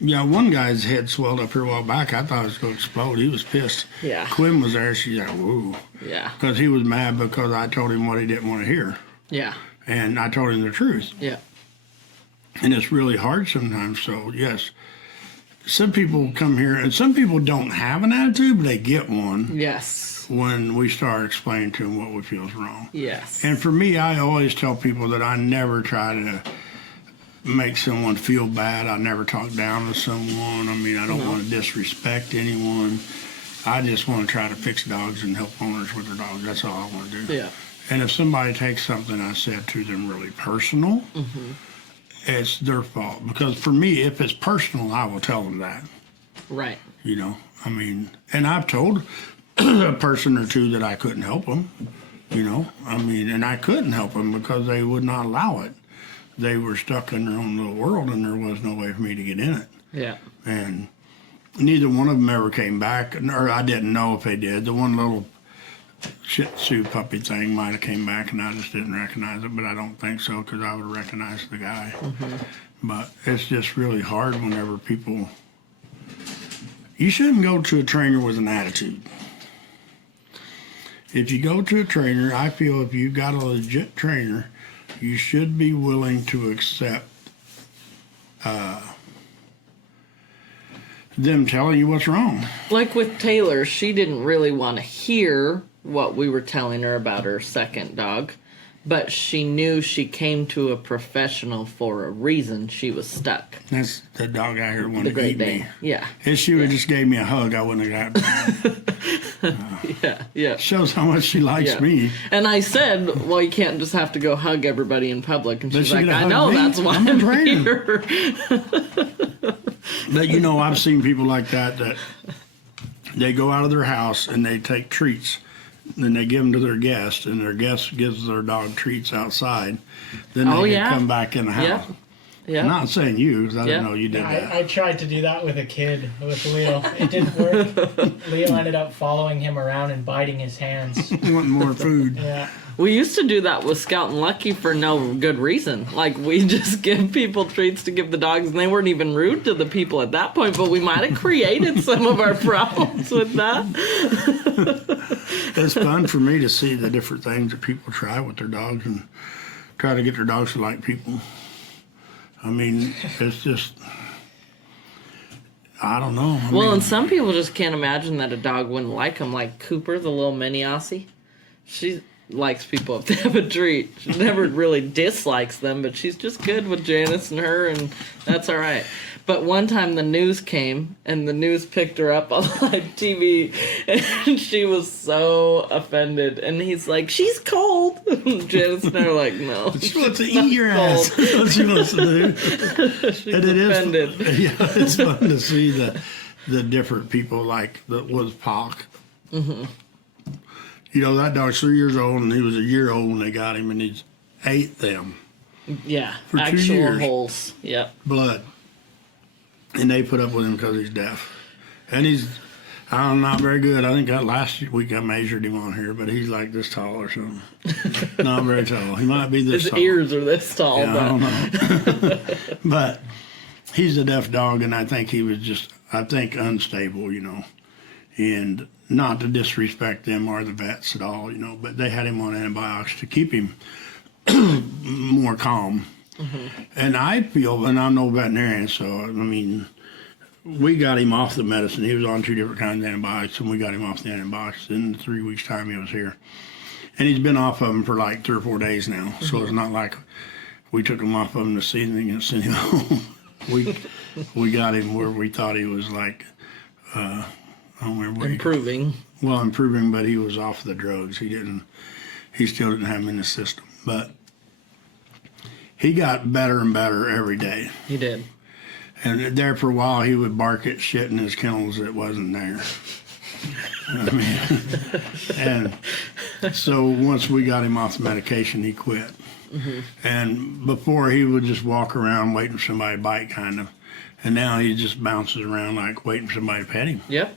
Yeah, one guy's head swelled up here a while back. I thought it was going to explode. He was pissed. Yeah. Quinn was there. She's like, whoa. Yeah. Because he was mad because I told him what he didn't want to hear. Yeah. And I told him the truth. Yeah. And it's really hard sometimes. So, yes, some people come here, and some people don't have an attitude, but they get one Yes. when we start explaining to them what we feel is wrong. Yes. And for me, I always tell people that I never try to make someone feel bad. I never talk down to someone. I mean, I don't want to disrespect anyone. I just want to try to fix dogs and help owners with their dogs. That's all I want to do. Yeah. And if somebody takes something I said to them really personal, it's their fault. Because for me, if it's personal, I will tell them that. Right. You know, I mean, and I've told a person or two that I couldn't help them. You know, I mean, and I couldn't help them because they would not allow it. They were stuck in their own little world, and there was no way for me to get in it. Yeah. And neither one of them ever came back, or I didn't know if they did. The one little Shih Tzu puppy thing might have came back, and I just didn't recognize it, but I don't think so because I would have recognized the guy. But it's just really hard whenever people. You shouldn't go to a trainer with an attitude. If you go to a trainer, I feel if you got a legit trainer, you should be willing to accept them telling you what's wrong. Like with Taylor, she didn't really want to hear what we were telling her about her second dog, but she knew she came to a professional for a reason. She was stuck. That's the dog out here The wanted to Great eat me. Dane. Yeah. If she would have just gave me a hug, I wouldn't have got Yeah. Yeah. Shows how much she likes Yeah. me. And I said, well, you can't just have to go hug everybody in public. And But she's she like, could have I know, hugged me. that's why I'm a I'm trainer." here. But you know, I've seen people like that they go out of their house and they take treats. Then they give them to their guest, and their guest gives their dog treats outside. Then they Oh, can yeah. come back in the Yeah. house. Yeah. I'm not saying you, because I didn't Yeah. know you did that. I tried to do that with a kid, with Leo. It didn't work. Leo ended up following him around and biting his hands. Wanting more food. Yeah. We used to do that with Scout and Lucky for no good reason. Like, we just give people treats to give the dogs, and they weren't even rude to the people at that point, but we might have created some of our problems with that. It's fun for me to see the different things that people try with their dogs, and try to get their dogs to like people. I mean, it's just, I don't know. Well, and some people just can't imagine that a dog wouldn't like them. Like Cooper, the little mini Aussie. She likes people if they have a treat. She never really dislikes them, but she's just good with Janice and her, and that's all right. But one time the news came, and the news picked her up on live TV, and she was so offended. And he's like, "She's cold." Janice and I are like, "No, she wants to she's not eat your ass. cold." That's what she wants to do. She's And it is, offended. yeah, it's fun to see the different people like that was Pock. Mm-hmm. You know, that dog's 3 years old, and he was a year old when they got him, and he's ate them Yeah, For 2 actual years. holes. Yep. blood, and they put up with him because he's deaf, and he's. I'm not very good. I think that last week I measured him on here, but he's like this tall or something. Not very tall. He might be this His tall. ears are this tall, Yeah, I but don't know. But he's a deaf dog, and I think he was just, unstable, you know. And not to disrespect them or the vets at all, you know, but they had him on antibiotics to keep him more calm. And I feel, and I'm no veterinarian, so, I mean, we got him off the medicine. He was on 2 different kinds of antibiotics, and we got him off the antibiotics in 3 weeks' time he was here. And he's been off of them for like 3 or 4 days now, so it's not like we took him off of them this evening and sent him home. we got him where we thought he was like, I don't remember what improving. improving, but he was off the drugs. He still didn't have them in the system, but he got better and better every day. He did. And there for a while, he would bark at shit in his kennels that wasn't there. I mean, and so once we got him off the medication, he quit. And before, he would just walk around waiting for somebody to bite, kind of. And now he just bounces around like waiting for somebody to pet him. Yep.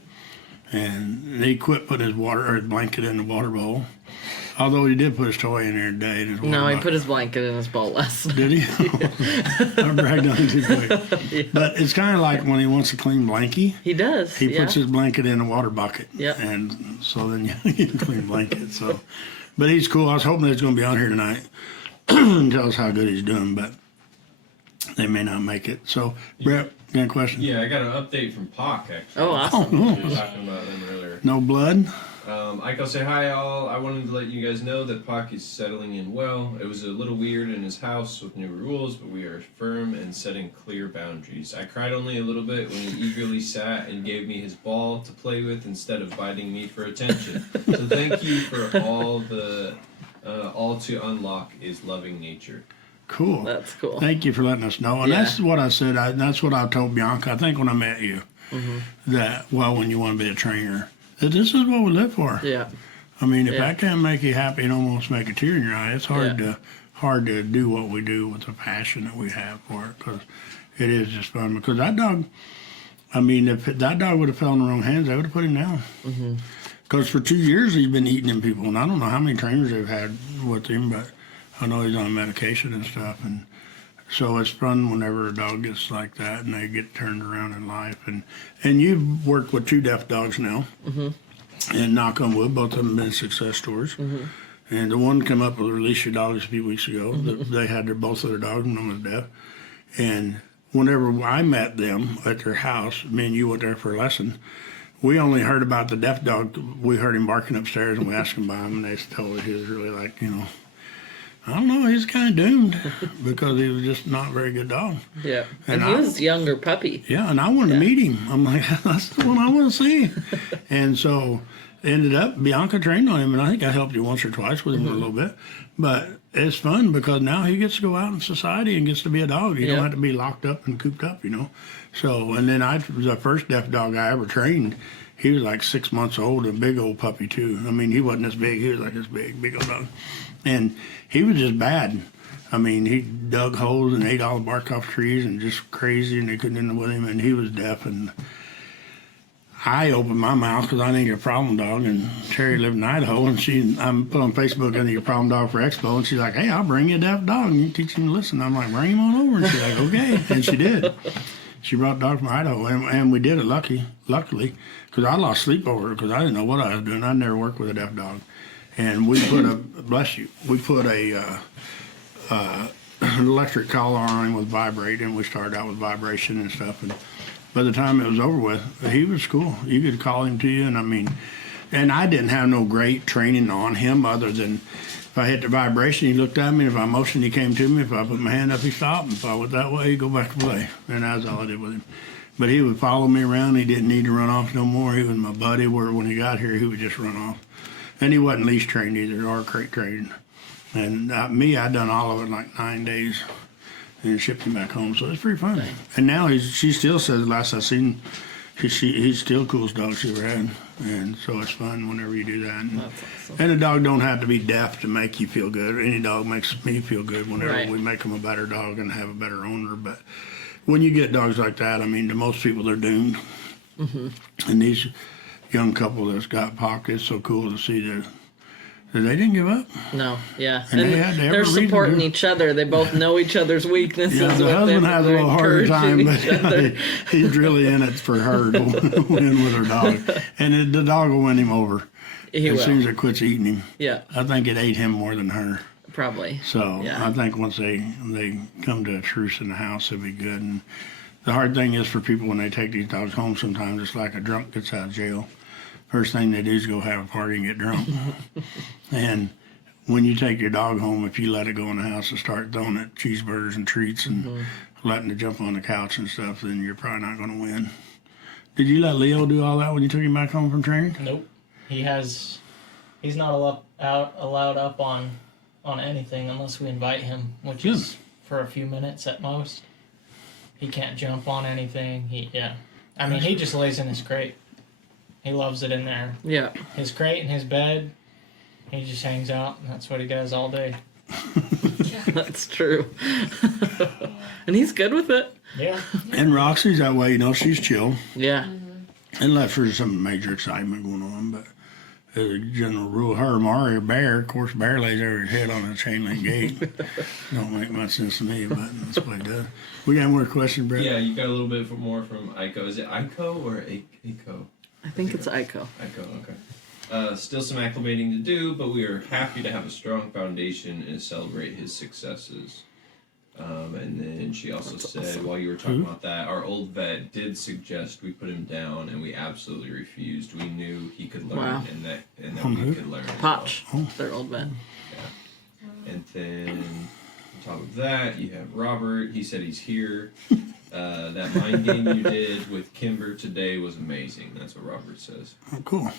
And he quit putting his blanket in the water bowl. Although he did put his toy in there today. In his water No, he bucket. put his blanket in his bowl last night. Did he? I bragged on him too quick. But it's kind of like when he wants a clean blankie. He does. He yeah. puts his blanket in a water bucket. Yep. And so then you get a clean blanket. So, but he's cool. I was hoping that he's going to be on here tonight and tell us how good he's doing, but they may not make it. So, Brett, you got a question? Yeah, I got an update from Pock actually. Oh, awesome. We were talking about them earlier. No blood? Iko say hi all. I wanted to let you guys know that Pock is settling in well. It was a little weird in his house with new rules, but we are firm and setting clear boundaries. I cried only a little bit when he eagerly sat and gave me his ball to play with instead of biting me for attention. So thank you for all to unlock is loving nature. Cool. That's cool. Thank you for letting us know. And Yeah. that's what I said. That's what I told Bianca, I think, when I met you. That, well, when you want to be a trainer, that this is what we live for. Yeah. I mean, if Yeah. that can't make you happy and almost make a tear in your eye, it's hard Yeah. to do what we do with the passion that we have for it, because it is just fun. Because that dog, I mean, if that dog would have fell in the wrong hands, they would have put him down. Because for 2 years he's been eating them people, and I don't know how many trainers they've had with him, but I know he's on medication and stuff, and so it's fun whenever a dog gets like that and they get turned around in life. And you've worked with 2 deaf dogs now, and knock on wood, both of them have been success stories. And the one came up with Release Your Dogs a few weeks ago. They had both of their dogs, and one was deaf. And whenever I met them at their house, me and you went there for a lesson, we only heard about the deaf dog. We heard him barking upstairs, and we asked him about him, and they told us he was really like, you know, I don't know, he's kind of doomed because he was just not a very good dog. Yeah. And And he I- was a younger puppy. Yeah, and I wanted to meet him. I'm like, that's the one I want to see. And so ended up, Bianca trained on him, and I think I helped you once or twice with him a little bit. But it's fun because now he gets to go out in society and gets to be a dog. You Yeah. don't have to be locked up and cooped up, you know. So, and then I was the first deaf dog I ever trained. He was like 6 months old, a big old puppy too. I mean, he wasn't this big. He was like this big old dog. And he was just bad. I mean, he dug holes and ate all the bark off trees and just crazy, and they couldn't end up with him. And he was deaf, and I opened my mouth because I needed a problem dog. And Terry lived in Idaho, and I'm put on Facebook, I need a problem dog for Expo, and she's like, hey, I'll bring you a deaf dog and you teach him to listen. I'm like, bring him on over. And she's like, okay. And she did. She brought a dog from Idaho, and we did it luckily, because I lost sleep over it because I didn't know what I was doing. I'd never worked with a deaf dog. And we put we put a an electric collar on him with vibrate, and we started out with vibration and stuff. And by the time it was over with, he was cool. You could call him to you, and I mean, and I didn't have no great training on him other than if I hit the vibration, he looked at me. If I motioned, he came to me. If I put my hand up, he stopped. If I went that way, he'd go back to play. And that's all I did with him. But he would follow me around. He didn't need to run off no more. He was my buddy, where when he got here, he would just run off. And he wasn't leash trained either, or crate trained. And I done all of it in like 9 days and shipped him back home. So it's pretty fun. And now she still says, last I seen, he's still the coolest dog she ever had. And so it's fun whenever you do that. And, That's awesome. and a dog don't have to be deaf to make you feel good. Any dog makes me feel good whenever Right. we make them a better dog and have a better owner. But when you get dogs like that, I mean, to most people, they're doomed. And these young couple that's got Pock, it's so cool to see that they didn't give up. No, yeah. And they had every they're reason supporting to. each other. They both know each other's weaknesses. Yeah, the with husband them. has a They're little harder time, but encouraging each other. he's really in it for her to win with her dog. And the dog will win him over He as will. soon as it quits eating him. Yeah, I think it ate him more than her. probably. So Yeah. I think once they come to a truce in the house, it'll be good. And the hard thing is for people when they take these dogs home, sometimes it's like a drunk gets out of jail. First thing they do is go have a party and get drunk. And when you take your dog home, if you let it go in the house and start throwing it cheeseburgers and treats and letting it jump on the couch and stuff, then you're probably not going to win. Did you let Leo do all that when you took him back home from training? Nope. He's not allowed up on anything unless we invite him, which is for a few minutes at most. He can't jump on anything. He just lays in his crate. He loves it in there. Yeah, His crate and his bed. He just hangs out, and that's what he does all day. that's true. And he's good with it. Yeah. And Roxy's that way, she's chill. Yeah, Unless there's some major excitement going on, but as a general rule, her and Mario Bear, of course, Bear lays over his head on a chain link gate. Don't make much sense to me, but that's what he does. We got more questions, Brett? Yeah, you got a little bit more from Aiko. Is it Aiko or Aiko? I think it's Aiko. Aiko, okay. Still some acclimating to do, but we are happy to have a strong foundation and celebrate his successes. And then she also said, while you were talking about that, our old vet did suggest we put him down, and we absolutely refused. We knew he could learn, Wow. and that we could learn. as Potch, their old vet. well. And then on top of that, you have Robert. He said he's here. That mind game you did with Kimber today was amazing. That's what Robert says. Oh, cool.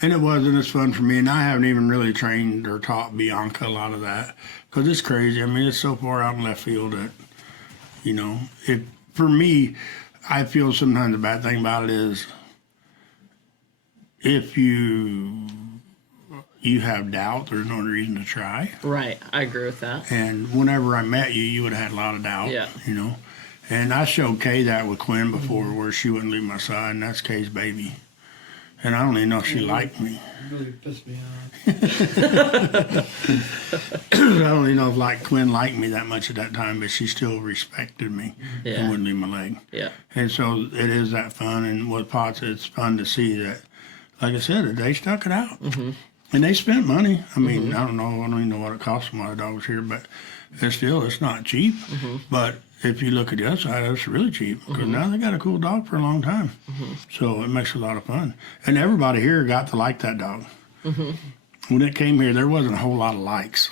And it was, and it's fun for me. And I haven't even really trained or taught Bianca a lot of that because it's crazy. I mean, it's so far out in left field that, for me, I feel sometimes the bad thing about it is if you have doubt, there's no reason to try. Right, I agree with that. And whenever I met you, you would have had a lot of doubt. Yeah. And I showed Kay that with Quinn before, where she wouldn't leave my side, and that's Kay's baby. And I don't even know if she liked me. Really pissed me off. I don't even know if Quinn liked me that much at that time, but she still respected me Yeah. and wouldn't leave my leg. Yeah, And so it is that fun. And with Potts, it's fun to see that, like I said, they stuck it out. And they spent money. I mean, I don't even know what it costs them while the dog was here, but it's not cheap. But if you look at the other side, it's really cheap because now they got a cool dog for a long time. So it makes a lot of fun. And everybody here got to like that dog. When it came here, there wasn't a whole lot of likes.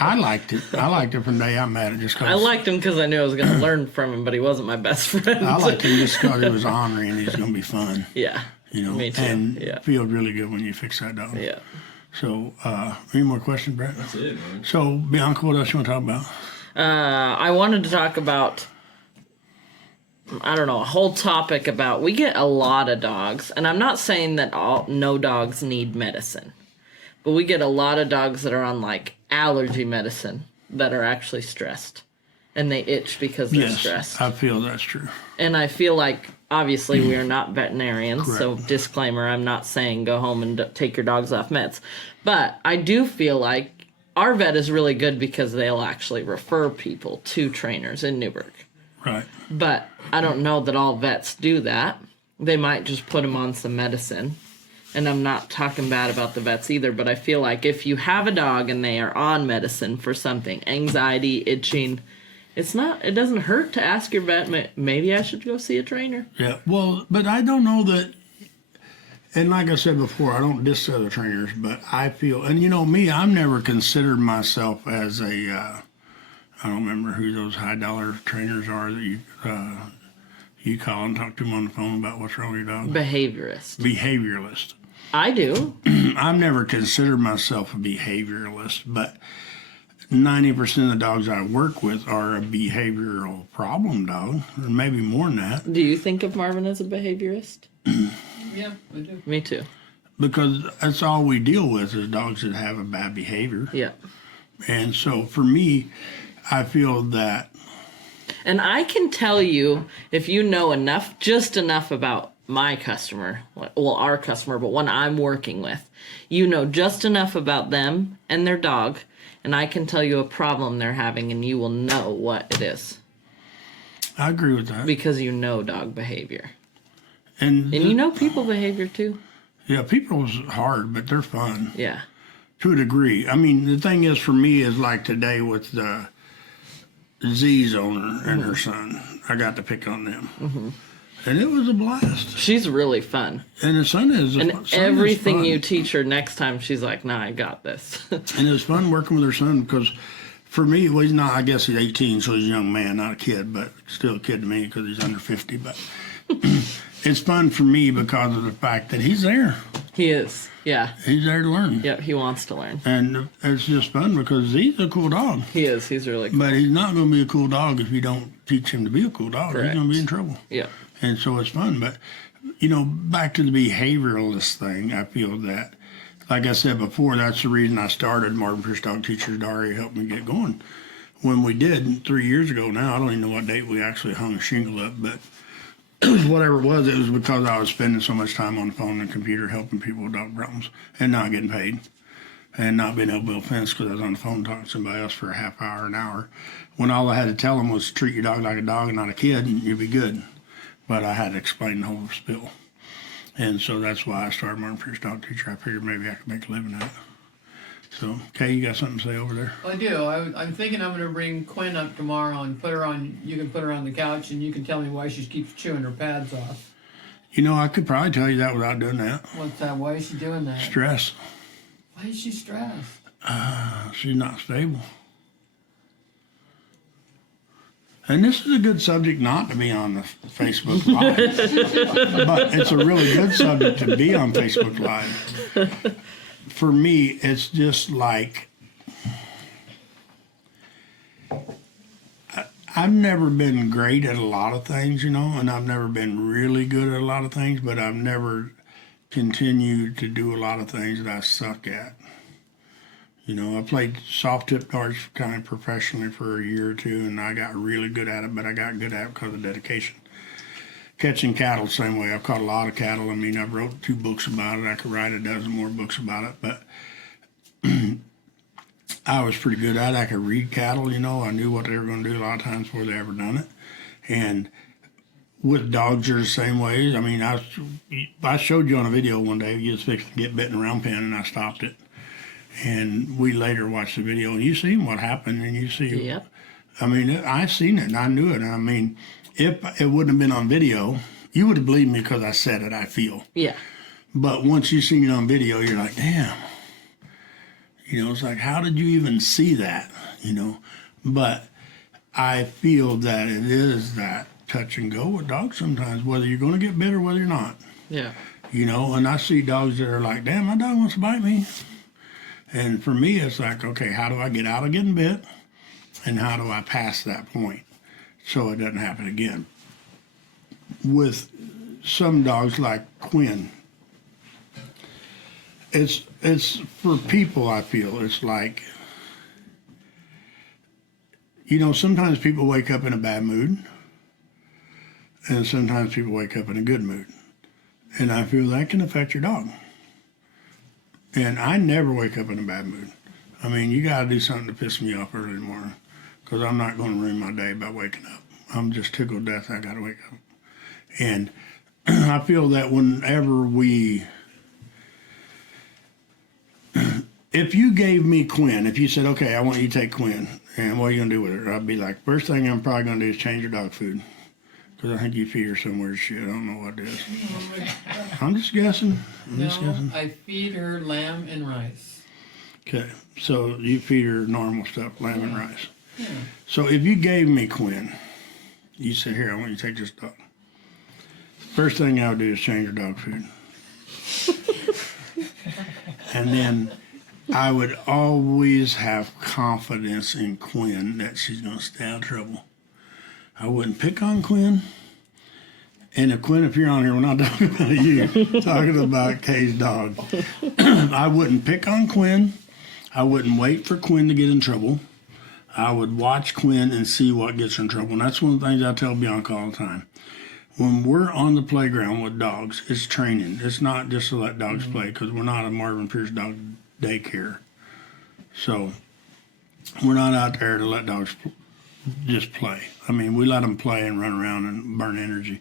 I liked it. I liked it from the day I met it just because. I liked him because I knew I was going to learn from him, but he wasn't my best friend. I liked him just because he was ornery and he's going to be fun. Yeah, me too. And Yeah. feels really good when you fix that dog. yeah. So, any more questions, Brett? That's it, man. So, Bianca, what else you want to talk about? I wanted to talk about, a whole topic about, we get a lot of dogs, and I'm not saying that no dogs need medicine, but we get a lot of dogs that are on like allergy medicine that are actually stressed, and they itch because they're stressed. I feel that's true. And I feel like, obviously, we are not veterinarians, so Correct. disclaimer, I'm not saying go home and take your dogs off meds. But I do feel like our vet is really good because they'll actually refer people to trainers in Newburgh. Right. But I don't know that all vets do that. They might just put them on some medicine and I'm not talking bad about the vets either, but I feel like if you have a dog and they are on medicine for something, anxiety, itching, it doesn't hurt to ask your vet, maybe I should go see a trainer. Yeah, well, but I don't know that, and like I said before, I don't diss other trainers, but I feel, and you know me, I've never considered myself as a, I don't remember who those high dollar trainers are that you call and talk to them on the phone about what's wrong with your dog. Behaviorist. Behavioralist. I do. I've never considered myself a behavioralist, but 90% of the dogs I work with are a behavioral problem dog, or maybe more than that. Do you think of Marvin as a behaviorist? Yeah, I do. Me too. Because that's all we deal with is dogs that have a bad behavior. Yeah. And so for me, I feel that, And I can tell you, if you know enough, just enough about my customer, well, our customer, but one I'm working with, you know just enough about them and their dog, and I can tell you a problem they're having, and you will know what it is I agree with that. because you know dog behavior. And And you know people behavior too. yeah, people's hard, but they're fun Yeah. to a degree. I mean, the thing is for me is like today with the Z's owner and her son, I got to pick on them. And it was a blast. She's really fun. And the son is, And son is everything fun. you teach her next time, she's like, nah, I got this. And it was fun working with her son because for me, well, he's not, I guess he's 18, so he's a young man, not a kid, but still a kid to me because he's under 50. But it's fun for me because of the fact that he's there. He is. Yeah. He's there to learn. Yep. He wants to learn. And it's just fun because he's a cool dog. He is. He's really cool. But he's not going to be a cool dog if you don't teach him to be a cool dog. Correct. He's going to be in trouble. Yeah. And so it's fun. But, you know, back to the behavioralist thing, I feel that, like I said before, that's the reason I started Marvin Pierce Dog Teachers. Daria helped me get going. When we did 3 years ago now, I don't even know what date we actually hung a shingle up, but whatever it was because I was spending so much time on the phone and computer helping people with dog problems and not getting paid and not being able to build a fence because I was on the phone talking to somebody else for a half hour, an hour, when all I had to tell them was treat your dog like a dog and not a kid and you'll be good. But I had to explain the whole spiel. And so that's why I started Marvin Pierce Dog Teacher. I figured maybe I could make a living at it. So, Kay, you got something to say over there? I do. I'm thinking I'm going to bring Quinn up tomorrow and put her on. You can put her on the couch, and you can tell me why she keeps chewing her pads off. You know, I could probably tell you that without doing that. What's that? Why is she doing that? Stress. Why is she stressed? She's not stable. And this is a good subject not to be on the Facebook Live. But it's a really good subject to be on Facebook Live. For me, it's just like, I've never been great at a lot of things, you know, and I've never been really good at a lot of things, but I've never continued to do a lot of things that I suck at. You know, I played soft tip darts kind of professionally for a year or two, and I got really good at it, but I got good at it because of dedication. Catching cattle, same way. I've caught a lot of cattle. I mean, I've wrote 2 books about it. I could write a dozen more books about it, but I was pretty good at it. I could read cattle, you know. I knew what they were going to do a lot of times before they ever done it. And with dogs, you're the same way. I mean, I showed you on a video one day, you was fixing to get bit in a round pen, and I stopped it. And we later watched the video, and you seen what happened, and you see. Yep. I mean, I seen it, and I knew it. I mean, if it wouldn't have been on video, you would have believed me because I said it, I feel. Yeah. But once you seen it on video, you're like, damn. You know, it's like, how did you even see that? You know, but I feel that it is that touch and go with dogs sometimes, whether you're going to get bit or whether you're not. Yeah. You know, and I see dogs that are like, damn, my dog wants to bite me. And for me, it's like, okay, how do I get out of getting bit? And how do I pass that point so it doesn't happen again? With some dogs like Quinn, it's for people, I feel. It's like, you know, sometimes people wake up in a bad mood, and sometimes people wake up in a good mood. And I feel that can affect your dog. And I never wake up in a bad mood. I mean, you got to do something to piss me off early in the morning because I'm not going to ruin my day by waking up. I'm just tickled to death I got to wake up. And I feel that whenever we if you gave me Quinn, if you said, okay, I want you to take Quinn, and what are you going to do with her? I'd be like, first thing I'm probably going to do is change her dog food. Because I think you feed her some weird shit. I don't know what it is. I'm just guessing. No, I feed her lamb and rice. Okay, so you feed her normal stuff, lamb and rice. Yeah. So if you gave me Quinn, you said, here, I want you to take this dog. First thing I would do is change her dog food. And then I would always have confidence in Quinn that she's going to stay out of trouble. I wouldn't pick on Quinn. And if Quinn, if you're on here, we're not talking about you, talking about Kay's dog. I wouldn't pick on Quinn. I wouldn't wait for Quinn to get in trouble. I would watch Quinn and see what gets her in trouble. And that's one of the things I tell Bianca all the time. When we're on the playground with dogs, it's training. It's not just to let dogs play, because we're not a Marvin Pierce dog daycare. So we're not out there to let dogs just play. I mean, we let them play and run around and burn energy.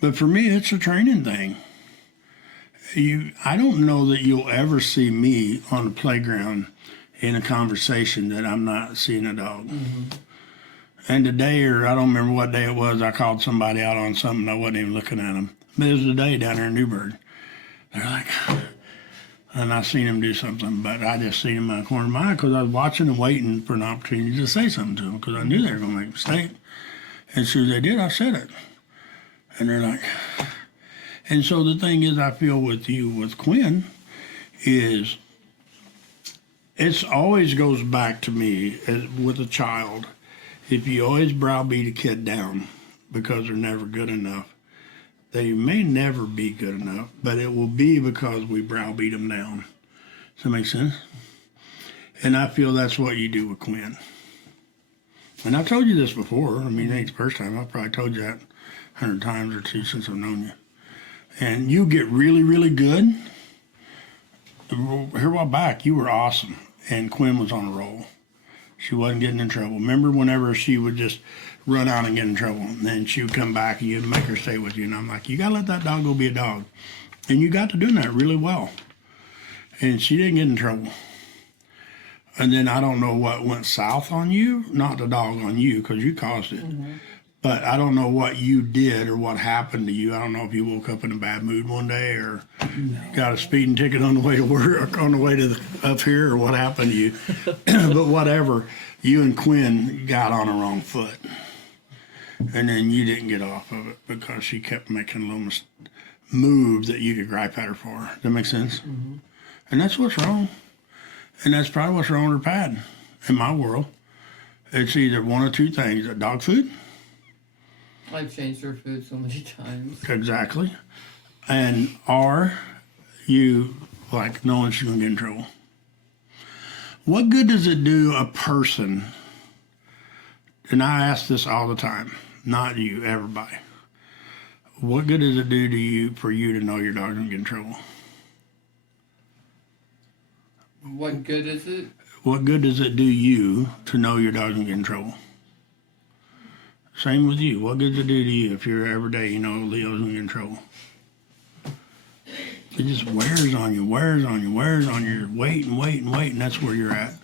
But for me, it's a training thing. I don't know that you'll ever see me on the playground in a conversation that I'm not seeing a dog. Mm-hmm. And today, or I don't remember what day it was, I called somebody out on something. I wasn't even looking at them. But it was the day down there in Newburgh. They're like, and I seen him do something, but I just seen him in the corner of my eye because I was watching and waiting for an opportunity to say something to them because I knew they were going to make a mistake. And as soon as they did, I said it. And they're like, and so the thing is, I feel with you, with Quinn, is it always goes back to me as, with a child. If you always browbeat a kid down because they're never good enough, they may never be good enough, but it will be because we browbeat them down. Does that make sense? And I feel that's what you do with Quinn. And I've told you this before. I mean, it ain't the first time. I've probably told you that 100 times or two since I've known you. And you get really, really good. Here a while back, you were awesome, and Quinn was on a roll. She wasn't getting in trouble. Remember whenever she would just run out and get in trouble, and then she would come back and you'd make her stay with you. And I'm like, you got to let that dog go be a dog. And you got to doing that really well. And she didn't get in trouble. And then I don't know what went south on you, not the dog on you, because you caused it. Mm-hmm. But I don't know what you did or what happened to you. I don't know if you woke up in a bad mood one day or got a speeding ticket on the way to work, on the way to up here, or what happened to you. But whatever, you and Quinn got on the wrong foot. And then you didn't get off of it because she kept making little moves that you could gripe at her for. Does that make sense? Mm-hmm. And that's what's wrong. And that's probably what's wrong with her pad in my world. It's either one or two things: dog food. I've changed her food so many times. Exactly. And are you like knowing she's going to get in trouble? What good does it do a person, and I ask this all the time, not you, everybody, what good does it do to you for you to know your dog's going to get in trouble? What good is it? What good does it do you to know your dog's going to get in trouble? Same with you. What good does it do to you if you're every day, you know, Leo's going to get in trouble? It just wears on you, wears on you, wears on you. You're waiting, and that's where you're at.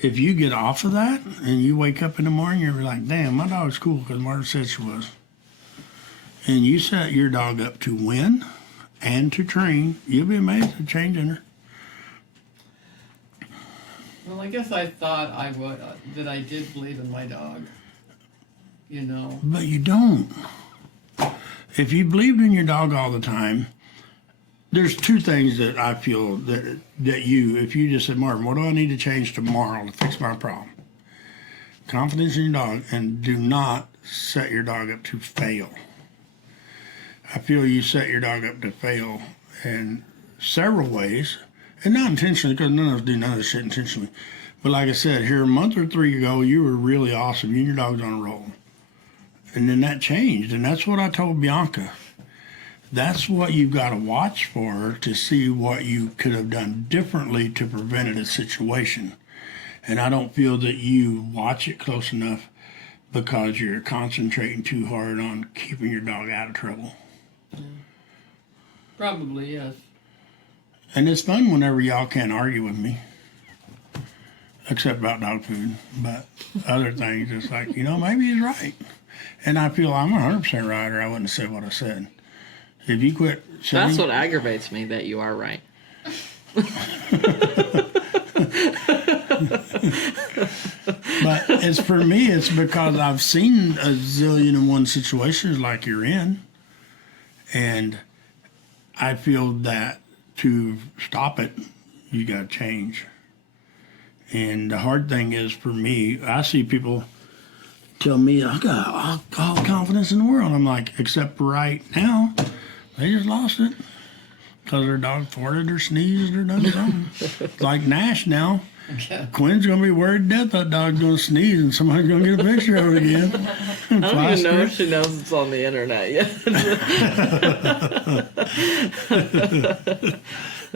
If you get off of that and you wake up in the morning, you're like, damn, my dog's cool because Marta said she was. And you set your dog up to win and to train, you'll be amazed at changing her. Well, I guess I thought I would, that I did believe in my dog. You know. But you don't. If you believed in your dog all the time, there's two things that I feel that you, if you just said, Marvin, what do I need to change tomorrow to fix my problem? Confidence in your dog, and do not set your dog up to fail. I feel you set your dog up to fail in several ways, and not intentionally, because none of us do none of this shit intentionally. But like I said, here a month or three ago, you were really awesome. You and your dog's on a roll. And then that changed, and that's what I told Bianca. That's what you've got to watch for to see what you could have done differently to prevent a situation. And I don't feel that you watch it close enough because you're concentrating too hard on keeping your dog out of trouble. Probably, yes. And it's fun whenever y'all can't argue with me. except about dog food. But other things, it's like, maybe he's right. And I feel I'm 100% right, or I wouldn't have said what I said. If you quit saying... That's what aggravates me, that you are right. But it's for me, it's because I've seen a zillion and one situations like you're in. And I feel that to stop it, you got to change. And the hard thing is for me, I see people tell me, I got all confidence in the world. I'm like, except right now, they just lost it. Because their dog farted or sneezed or done something. Like Nash now. Yeah. Quinn's going to be worried to death that dog's going to sneeze and somebody's going to get a picture of it again. I don't even know if she knows it's on the internet yet.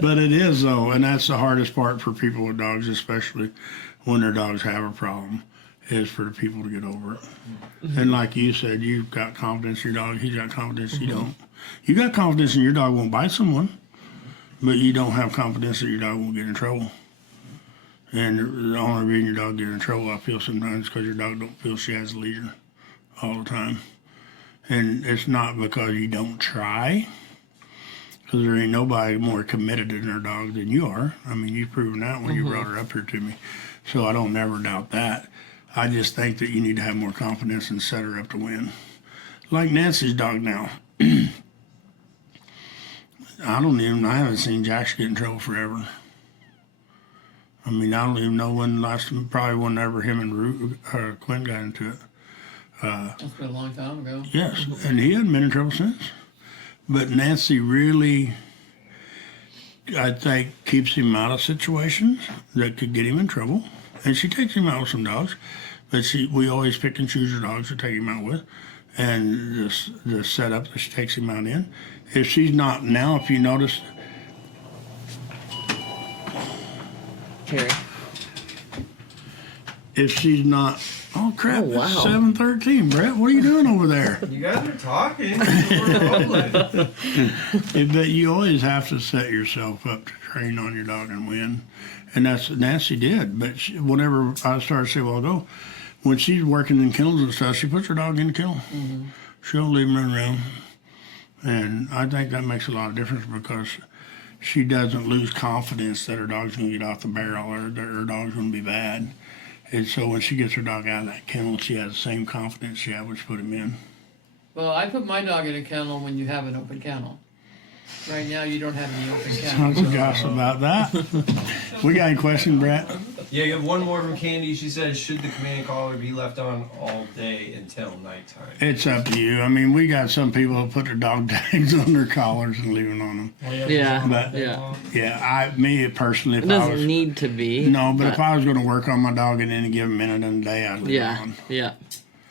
But it is, though, and that's the hardest part for people with dogs, especially when their dogs have a problem, is for the people to get over it. Mm-hmm. And like you said, you've got confidence in your dog, he's got confidence, you don't. You got confidence in your dog won't bite someone, but you don't have confidence that your dog won't get in trouble. And the only reason your dog gets in trouble, I feel sometimes, is because your dog don't feel she has a leader all the time. And it's not because you don't try, because there ain't nobody more committed in their dog than you are. I mean, you've proven that when you brought her up here to me. So I don't never doubt that. I just think that you need to have more confidence and set her up to win. Like Nancy's dog now. I haven't seen Jax get in trouble forever. I mean, I don't even know when last time, probably whenever him and Quinn got into it. That's been a long time ago. Yes, and he hadn't been in trouble since. But Nancy really, I think, keeps him out of situations that could get him in trouble. And she takes him out with some dogs, but we always pick and choose her dogs to take him out with. And the setup that she takes him out in. If she's not now, if you notice... Carrie. If she's not... Oh, crap, Oh, wow. It's 7:13, Brett. What are you doing over there? You guys are talking. We're rolling. But you always have to set yourself up to train on your dog and win. And that's what Nancy did. But whenever I started to say, well, go, when she's working in kennels and stuff, she puts her dog in the kennel. Mm-hmm. She don't leave him run around. And I think that makes a lot of difference because she doesn't lose confidence that her dog's going to get off the barrel or that her dog's going to be bad. And so when she gets her dog out of that kennel, she has the same confidence she had when she put him in. Well, I put my dog in a kennel when you have an open kennel. Right now, you don't have any open Talk kennel. to Josh about that. We got any questions, Brett? Yeah, you have one more from Candy. She says, should the command collar be left on all day until nighttime? It's up to you. I mean, we got some people who put their dog tags on their collars and leave them on them. Yeah. But Yeah. Me personally, if It I doesn't was need to be. no, but if I was going to work on my dog at any given minute in the day, I'd leave it Yeah. on. Yeah.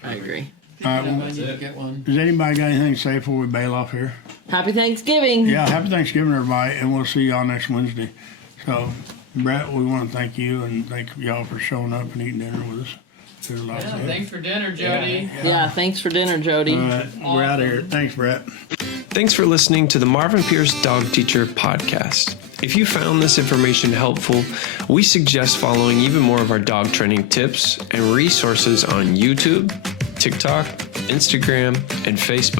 I agree. I need to get one. Does anybody got anything to say before we bail off here? Happy Thanksgiving. Yeah, happy Thanksgiving, everybody, and we'll see y'all next Wednesday. So, Brett, we want to thank you and thank y'all for showing up and eating dinner with us. There's a lot Yeah, of thanks for dinner, Jody. Yeah, thanks for dinner, Jody. All right, we're out of here. Thanks, Brett. Thanks for listening to the Marvin Pierce Dog Teacher podcast. If you found this information helpful, we suggest following even more of our dog training tips and resources on YouTube, TikTok, Instagram, and Facebook.